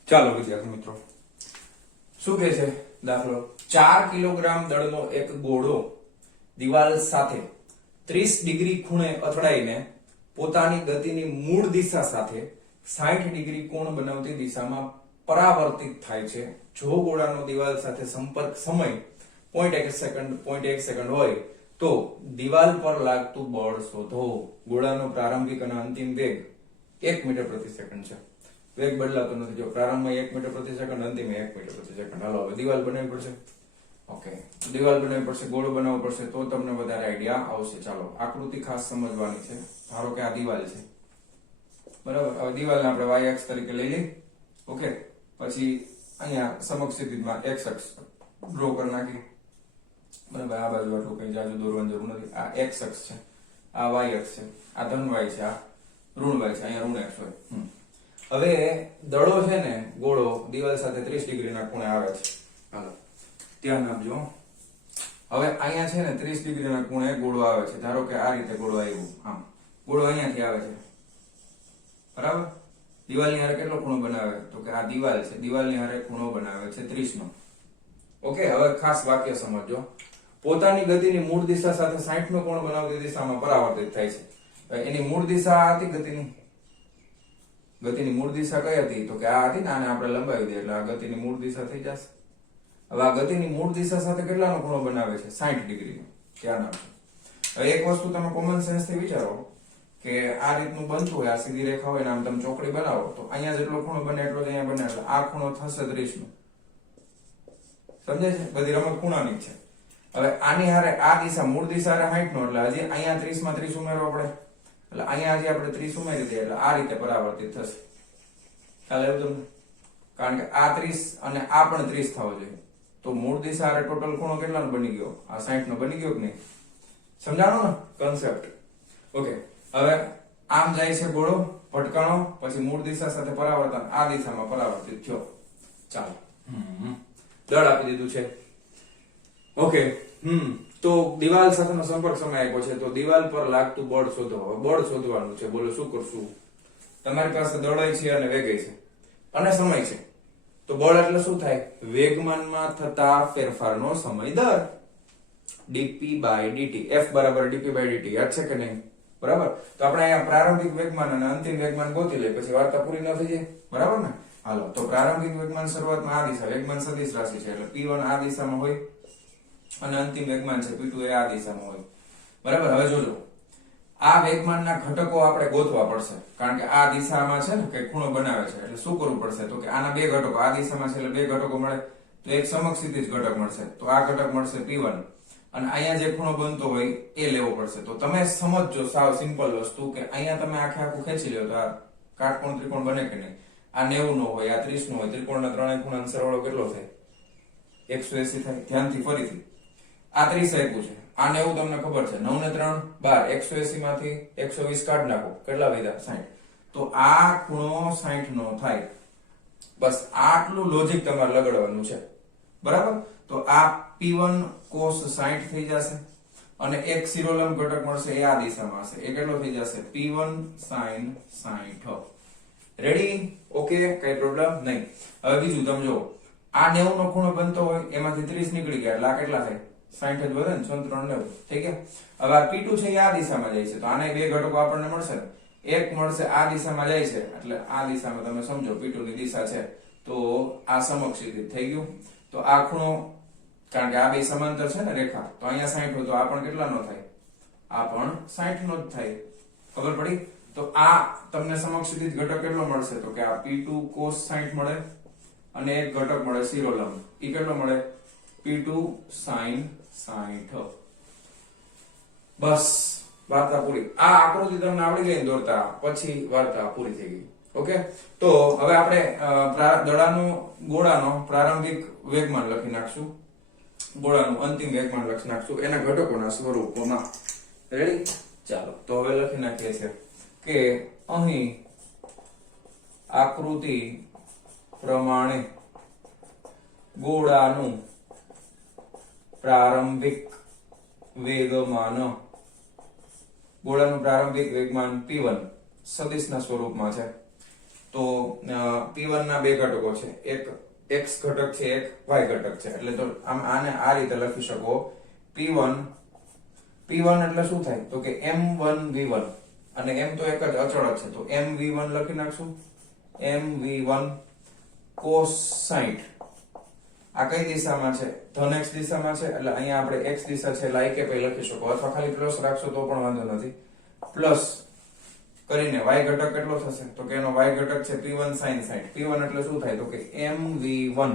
ચાલો વિદ્યાર્થી મિત્રો, શું કહે છે દાખલો, 4 કિલોગ્રામ દળનો એક ગોળો દિવાલ સાથે 30 ડિગ્રી ખૂણે અથડાઈને પોતાની ગતિની મૂળ દિશા સાથે 60 ડિગ્રી કોણ બનાવતી દિશામાં પરાવર્તિત થાય છે. જો ગોળાનો દિવાલ સાથે સંપર્ક સમય 0.1 સેકન્ડ હોય તો દિવાલ પર લાગતું બળ શોધો. ગોળાનો પ્રારંભિક અને અંતિમ વેગ 1 મીટર પ્રતિ સેકન્ડ છે. વેગ બદલાતો નથી, જો પ્રારંભમાં 1 મીટર પ્રતિ સેકન્ડ, અંતિમ 1 મીટર પ્રતિ સેકન્ડ. હાલો હવે દિવાલ બનાવવી પડશે. ઓકે, દિવાલ બનાવવી પડશે, ગોળો બનાવવો પડશે તો તમને વધારે આઈડિયા આવશે. ચાલો આકૃતિ ખાસ સમજવાની છે. ધારો કે આ દિવાલ છે બરાબર. હવે દિવાલને આપણે y અક્ષ તરીકે લઈ લઈ. ઓકે, પછી અહીંયા સમક્ષ સ્થિતિમાં x અક્ષ ડ્રો કરી નાખી બરાબર. આ બાજુ આટલું કઈ જાજુ દોરવાની જરૂર નથી. આ x અક્ષ છે, આ y અક્ષ છે, આ ધન y છે, આ ઋણ y છે, અહીંયા ઋણ x હોય. હવે દડો છે ને ગોળો દિવાલ સાથે 30 ડિગ્રીના ખૂણે આવે છે. હાલો ધ્યાન આપજો. હવે અહીંયા છે ને 30 ડિગ્રીના ખૂણે ગોળો આવે છે. ધારો કે આ રીતે ગોળો આવ્યો, આમ ગોળો અહીંયાથી આવે છે બરાબર. દિવાલની હારે કેટલો ખૂણો બનાવે તો કે આ દિવાલ છે, દિવાલની હારે ખૂણો બનાવે છે 30 નો. ઓકે, હવે ખાસ વાક્ય સમજો. પોતાની ગતિની મૂળ દિશા સાથે 60 નો કોણ બનાવતી દિશામાં પરાવર્તિત થાય છે. એની મૂળ દિશા આ હતી, ગતિની મૂળ દિશા કઈ હતી તો કે આ હતી ને, આને આપણે લંબાવી દઈએ એટલે આ ગતિની મૂળ દિશા થઈ જશે. હવે આ ગતિની મૂળ દિશા સાથે કેટલાનો ખૂણો બનાવે છે 60 ડિગ્રીનો. ધ્યાન આપજો. હવે એક વસ્તુ તમે કોમન સેન્સ થી વિચારો કે આ રીતનું બનતું હોય, આ સીધી રેખા હોય ને આમ તમે ચોકડી બનાવો તો અહીંયા જેટલો ખૂણો બને એટલો જ અહીંયા બને, એટલે આ ખૂણો થશે 30 નો. સમજે છે? બધી રમત ખૂણાની છે. હવે આની હારે આ દિશા મૂળ દિશા હારે 60 નો, એટલે હજી અહીંયા 30 માં 30 ઉમેરવા પડે, એટલે અહીંયા હજી આપણે 30 ઉમેરી દઈએ એટલે આ રીતે પરાવર્તિત થશે. ખ્યાલ આવ્યો તમને? કારણ કે આ 30 અને આ પણ 30 થવો જોઈએ. તો મૂળ દિશા હારે ટોટલ ખૂણો કેટલાનો બની ગયો? આ 60 નો બની ગયો કે નહીં? સમજાણો ને કન્સેપ્ટ? ઓકે, હવે આમ જાય છે ગોળો, ભટકાણો, પછી મૂળ દિશા સાથે પરાવર્તન, આ દિશામાં પરાવર્તિત થયો. ચાલો દળ આપી દીધું છે. ઓકે, તો દિવાલ સાથેનો સંપર્ક સમય આપ્યો છે, તો દિવાલ પર લાગતું બળ શોધો. હવે બળ શોધવાનું છે. બોલો શું કરશું? તમારી પાસે દળ છે અને વેગ છે અને સમય છે. તો બળ એટલે શું થાય? વેગમાનમાં થતા ફેરફારનો સમય દર, dp/dt. f બરાબર dp/dt. યાદ છે કે નહીં? બરાબર. તો આપણે અહીંયા પ્રારંભિક વેગમાન અને અંતિમ વેગમાન ગોતી લઈએ, પછી વાર્તા પૂરી ન થઈ જાય. બરાબર ને? હાલો, તો પ્રારંભિક વેગમાન શરૂઆતમાં આ દિશા, વેગમાન સદિશ રાશિ છે એટલે p1 આ દિશામાં હોય અને અંતિમ વેગમાન છે p2 એ આ દિશામાં હોય. બરાબર. હવે જોજો, આ વેગમાનના ઘટકો આપણે ગોતવા પડશે, કારણ કે આ દિશામાં છે ને કઈ ખૂણો બનાવે છે, એટલે શું કરવું પડશે તો કે આના બે ઘટકો, આ દિશામાં છે એટલે બે ઘટકો મળે, તો એક સમક્ષ સ્થિતિજ ઘટક મળશે, તો આ ઘટક મળશે p1 અને અહીંયા જે ખૂણો બનતો હોય એ લેવો પડશે. તો તમે સમજજો, સાવ સિમ્પલ વસ્તુ કે અહીંયા તમે આખે આખું ખેંચી લો તો આ કાટકોણ ત્રિકોણ બને કે નહીં? આ 90 નો હોય, આ 30 નો હોય, ત્રિકોણના ત્રણેય ખૂણાનો સરવાળો કેટલો થાય? 180 થાય. ધ્યાનથી ફરીથી આ 30 આપ્યું છે, આ 90 તમને ખબર છે, 9 ને 3 12, 180 માંથી 120 કાઢ નાખો, કેટલા વધ્યા? 60. તો આ ખૂણો 60 નો થાય. બસ આટલું લોજિક તમારે લગાડવાનું છે, બરાબર? તો આ P1 cos 60 થઈ જશે અને એક શિરોલંબ ઘટક મળશે, એ આ દિશામાં હશે, એ કેટલો થઈ જશે? P1 sin 60. રેડી? ઓકે, કઈ પ્રોબ્લેમ નહીં. હવે બીજું તમે જો, આ 90 નો ખૂણો બનતો હોય, એમાંથી 30 નીકળી ગયા એટલે આ કેટલા થાય? 60 જ વધે ને, 3 થઈ ગયા. હવે આ P2 છે એ આ દિશામાં જાય છે, તો આને બે ઘટકો આપણને મળશે ને, એક મળશે આ દિશામાં જાય છે એટલે આ દિશામાં તમે સમજો P2 ની દિશા છે, તો આ સમક્ષિતિજ થઈ ગયું. તો આ ખૂણો, કારણ કે આ બે સમાંતર છે ને રેખા, તો અહીંયા 60 હોય તો આ પણ કેટલાનો થાય? આ પણ 60 નો જ થાય. ખબર પડી? તો આ તમને સમક્ષિતિજ ઘટક કેટલો મળશે? તો કે આ P2 cos 60 મળે અને એક ઘટક મળે શિરોલંબ, ઈ કેટલો મળે? P2 sin 60. બસ વાર્તા પૂરી. આ આકૃતિ તમને આવડી ગઈ દોરતા, પછી વાર્તા પૂરી થઈ ગઈ. ઓકે, તો હવે આપણે ગોળાનો પ્રારંભિક વેગમાન લખી નાખશું, ગોળાનું અંતિમ વેગમાન લખી નાખશું એના ઘટકોના સ્વરૂપોમાં. રેડી? ચાલો, તો હવે લખી નાખીએ છીએ કે અહીં આકૃતિ પ્રમાણે ગોળાનું પ્રારંભિક વેગમાન, ગોળાનું પ્રારંભિક વેગમાન P1 સદિશના સ્વરૂપમાં છે. તો P1 ના બે ઘટકો છે, એક x ઘટક છે, એક y ઘટક છે. એટલે તો આમ આને આ રીતે લખી શકો, P1 એટલે શું થાય? તો કે m1v1, અને m તો એક જ અચળ જ છે, તો mv1 લખી નાખશું, mv1 cos 60. આ કઈ દિશામાં છે? ધન x દિશામાં છે, એટલે અહીંયા આપણે x દિશા છે એટલે કે પઈ લખી શકો, અથવા ખાલી પ્લસ રાખશો તો પણ વાંધો નથી. પ્લસ કરીને y ઘટક કેટલો થશે? તો કે એનો y ઘટક છે P1 sin 60. P1 એટલે શું થાય? તો કે mv1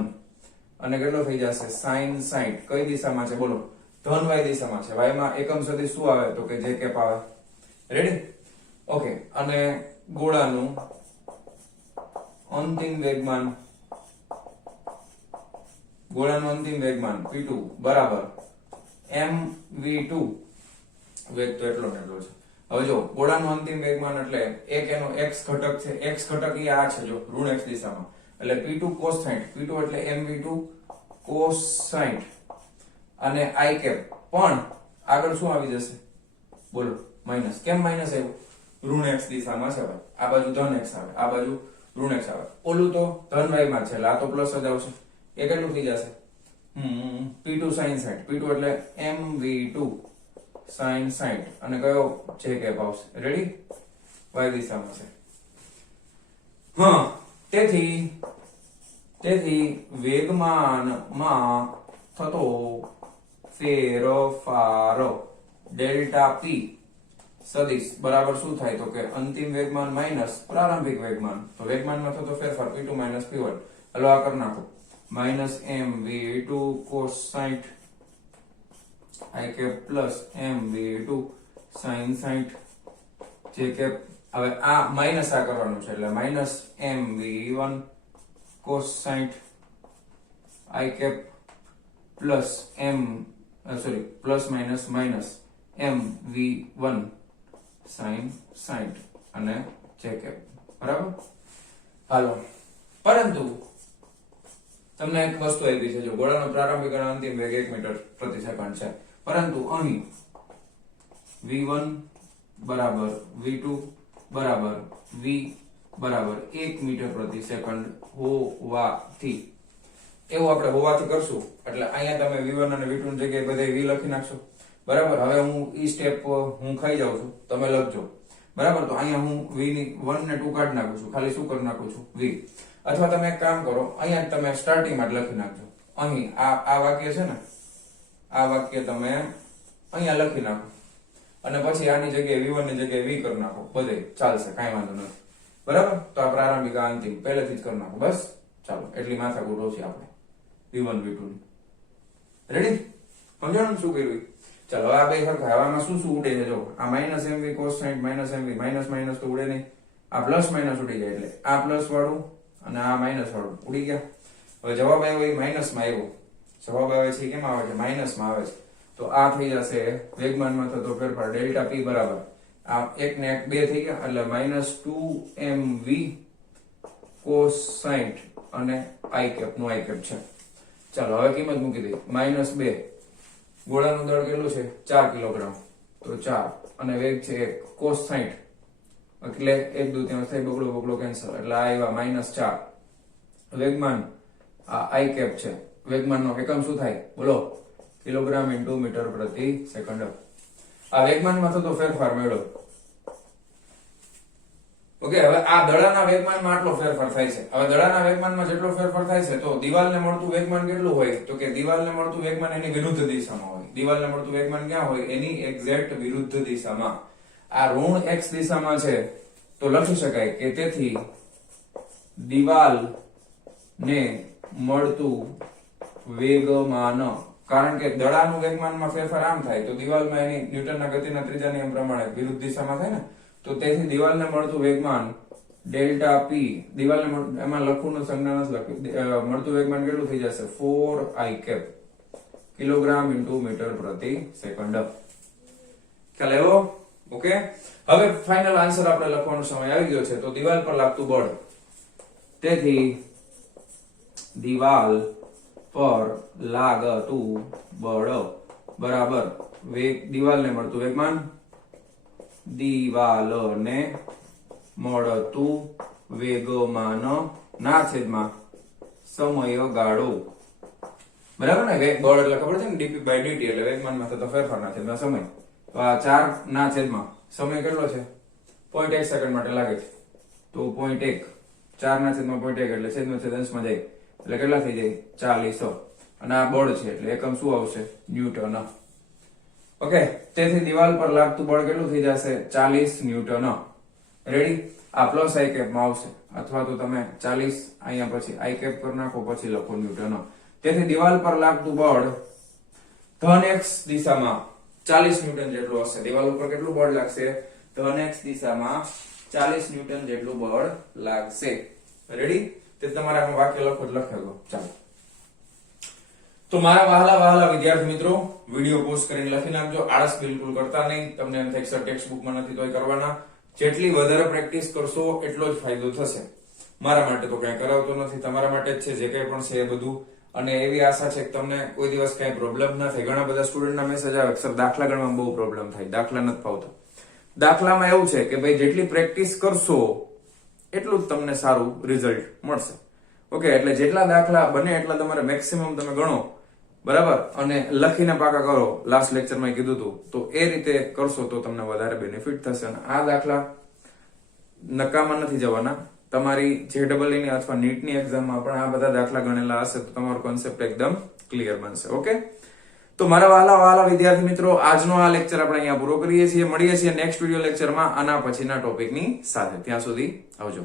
અને કેટલો થઈ જશે? sin 60. કઈ દિશામાં છે બોલો? ધન y દિશામાં છે. y માં એકમ સદિશ શું આવે? તો કે j કેપ આવે. રેડી? ઓકે, અને ગોળાનું અંતિમ વેગમાન, ગોળાનું અંતિમ વેગમાન P2 બરાબર mv2, વેગ તો એટલો ને એટલો છે. હવે જો ગોળાનું અંતિમ વેગમાન એટલે એક એનો x ઘટક છે, x ઘટક એ આ છે જો ઋણ x દિશામાં, એટલે P2 cos 60, P2 એટલે mv2 cos 60 અને i કેપ, પણ આગળ શું આવી જશે બોલો? માઈનસ. કેમ માઈનસ આવ્યું? ઋણ x દિશામાં છે ભાઈ, આ બાજુ ધન x આવે, આ બાજુ ઋણ x આવે. ઓલું તો ધન y માં છે એટલે આ તો પ્લસ જ આવશે. એ કેટલું થઈ જશે? P2 sin 60, P2 એટલે mv2 sin 60 અને કયો j કેપ આવશે? રેડી? y દિશામાં છે. તેથી વેગમાનમાં થતો ફેરફાર ડેલ્ટા p સદિશ બરાબર શું થાય? તો કે અંતિમ વેગમાન માઈનસ પ્રારંભિક વેગમાન. તો વેગમાનમાં થતો ફેરફાર P2 માઈનસ P1. હલો આ કરી નાખો, minus mv2 cos 60 i cap plus mv2 sin 60 j cap. હવે આ માઈનસ આ કરવાનું છે એટલે minus mv1 cos 60 i cap plus plus minus minus mv1 sin 60 અને j કેપ. બરાબર? હાલો, પરંતુ તમને એક વસ્તુ આપી છે, જો ગોળાનો પ્રારંભિક અને અંતિમ વેગ 1 મીટર પ્રતિ સેકન્ડ છે, પરંતુ અહીં v1 બરાબર v2 બરાબર v બરાબર 1 મીટર પ્રતિ સેકન્ડ હોવાથી, એવું આપણે હોવાથી કરશું એટલે અહીંયા તમે v1 અને v2 ની જગ્યાએ બધે v લખી નાખશો. બરાબર? હવે હું ઈ સ્ટેપ હું ખાઈ જાઉં છું, તમે લખજો. બરાબર? તો અહીંયા હું v ની 1 ને 2 કાઢી નાખું છું, ખાલી શું કરી નાખું છું? v. અથવા તમે એક કામ કરો, અહીંયા તમે સ્ટાર્ટિંગ માં લખી નાખજો. અહીં આ વાક્ય છે ને, આ વાક્ય તમે અહીંયા લખી નાખો અને પછી આની જગ્યાએ v1 ની જગ્યાએ v કરી નાખો, બધે ચાલશે, કાંઈ વાંધો નથી. બરાબર? તો આ પ્રારંભિક અંતિમ પહેલેથી જ કરી નાખો. બસ ચાલો, એટલી માથાકૂટ ઓછી આપણે v1 v2 ની. રેડી? સમજાણું શું કર્યું? ચાલો આ બે સરખા. આમાં શું શું ઉડે છે જો, આ minus mv cos 60 minus mv, minus minus તો ઉડે નહીં, આ પ્લસ માઈનસ ઉડી જાય એટલે આ પ્લસ વાળું અને આ માઇનસ વાળું ઉડી ગયા. હવે જવાબ આવ્યો એ માઇનસ માં આવ્યો. જવાબ આવે છે કેમ આવે છે? માઇનસ માં આવે છે. તો આ થઈ જશે વેગમાનમાં થતો ફેરફાર ડેલ્ટા પી બરાબર આ 1 ને 1 2 થઈ ગયા એટલે -2mv cos 60 અને i કેપ નું i કેપ છે. ચાલો હવે કિંમત મૂકી દઈએ. -2 ગોળાનું દળ કેટલું છે? 4 કિલોગ્રામ. તો 4 અને વેગ છે 1 cos 60 એટલે 1 2 થઈ બગડો કેન્સલ એટલે આ આવ્યા -4. વેગમાન આ i કેપ છે. વેગમાનનો એકમ શું થાય બોલો? કિલોગ્રામ ઇન્ટુ મીટર પ્રતિ સેકન્ડ. આ વેગમાનમાં થતો ફેરફાર મેળવો. ઓકે, હવે આ દડાના વેગમાનમાં આટલો ફેરફાર થાય છે. હવે દડાના વેગમાનમાં જેટલો ફેરફાર થાય છે તો દિવાલને મળતું વેગમાન કેટલું હોય? તો કે દિવાલને મળતું વેગમાન એની વિરુદ્ધ દિશામાં હોય. દિવાલને મળતું વેગમાન ક્યાં હોય? એની એક્ઝેક્ટ વિરુદ્ધ દિશામાં. આ ઋણ x દિશામાં છે તો લખી શકાય કે તેથી દિવાલને મળતું વેગમાન, કારણ કે દડાનું વેગમાનમાં ફેરફાર આમ થાય તો દિવાલમાં એની ન્યૂટનના ગતિના ત્રીજા નિયમ પ્રમાણે વિરુદ્ધ દિશામાં થાય ને, તો તેથી દિવાલને મળતું વેગમાન ડેલ્ટા પી, દિવાલને એમાં લખવું સંજ્ઞા નથી લખ્યું, મળતું વેગમાન કેટલું થઈ જશે? 4i cap kilogram into metre પ્રતિ સેકન્ડ. ખ્યાલ આવ્યો? ઓકે, હવે ફાઇનલ આન્સર આપણે લખવાનો સમય આવી ગયો છે. તો દિવાલ પર લાગતું બળ, તેથી દિવાલ પર લાગતું બળ બરાબર દિવાલને મળતું વેગમાન, દિવાલને મળતું વેગમાન ના છેદમાં સમયગાળો. બરાબર ને? વેગ બળ એટલે ખબર છે ને dp by dt એટલે વેગમાનમાં થતો ફેરફાર ના છેદમાં સમય. તો આ 4 ના છેદમાં સમય કેટલો છે? 0.1 સેકન્ડ માટે લાગે છે. તો 0.1 4 ના છેદમાં 0.1 એટલે છેદનો છેદ અંશમાં જાય એટલે કેટલા થઈ જાય? 40. અને આ બળ છે એટલે એકમ શું આવશે? ન્યૂટન. ઓકે, તેથી દિવાલ પર લાગતું બળ કેટલું થઈ જશે? 40 ન્યૂટન. રેડી? આ પ્લસ i કેપ માં આવશે અથવા તો તમે 40 અહીંયા પછી i કેપ કરી નાખો પછી લખો ન્યૂટન. તેથી દિવાલ પર લાગતું બળ ધન x દિશામાં 40 ન્યૂટન જેટલું હશે. દિવાલ ઉપર કેટલું બળ લાગશે? ધન x દિશામાં 40 ન્યૂટન જેટલું બળ લાગશે. રેડી? તે તમારે આમાં વાક્ય લખો જ લખેલો. ચાલો, તો મારા વહાલા વિદ્યાર્થી મિત્રો, વિડિયો પોઝ કરીને લખી નાખજો. આળસ બિલકુલ કરતા નહીં. તમને એમ થાય કે સર ટેક્સ્ટ બુકમાં નથી તોય કરવાના. જેટલી વધારે પ્રેક્ટિસ કરશો એટલો જ ફાયદો થશે. મારા માટે તો કઈ કરાવતો નથી, તમારા માટે જ છે જે કંઈ પણ છે એ બધું. અને એવી આશા છે કે તમને કોઈ દિવસ કઈ પ્રોબ્લેમ ના થાય. ઘણા બધા સ્ટુડન્ટના મેસેજ આવે સર દાખલા ગણવામાં બહુ પ્રોબ્લેમ થાય, દાખલા નથી ફાવતા. દાખલામાં એવું છે કે ભાઈ જેટલી પ્રેક્ટિસ કરશો એટલું જ તમને સારું રિઝલ્ટ મળશે. ઓકે, એટલે જેટલા દાખલા બને એટલા તમારે મેક્સિમમ તમે ગણો, બરાબર, અને લખીને પાકા કરો. લાસ્ટ લેક્ચરમાં કીધું હતું તો એ રીતે કરશો તો તમને વધારે બેનિફિટ થશે. અને આ દાખલા નકામા નથી જવાના. તમારી JEE ની અથવા નીટની એક્ઝામમાં પણ આ બધા દાખલા ગણેલા હશે તો તમારો કોન્સેપ્ટ એકદમ ક્લિયર બનશે. ઓકે, તો મારા વહાલા વિદ્યાર્થી મિત્રો, આજનો આ લેક્ચર આપણે અહીંયા પૂરો કરીએ છીએ. મળીએ છીએ નેક્સ્ટ વિડિયો લેક્ચરમાં આના પછીના ટોપિકની સાથે. ત્યાં સુધી આવજો.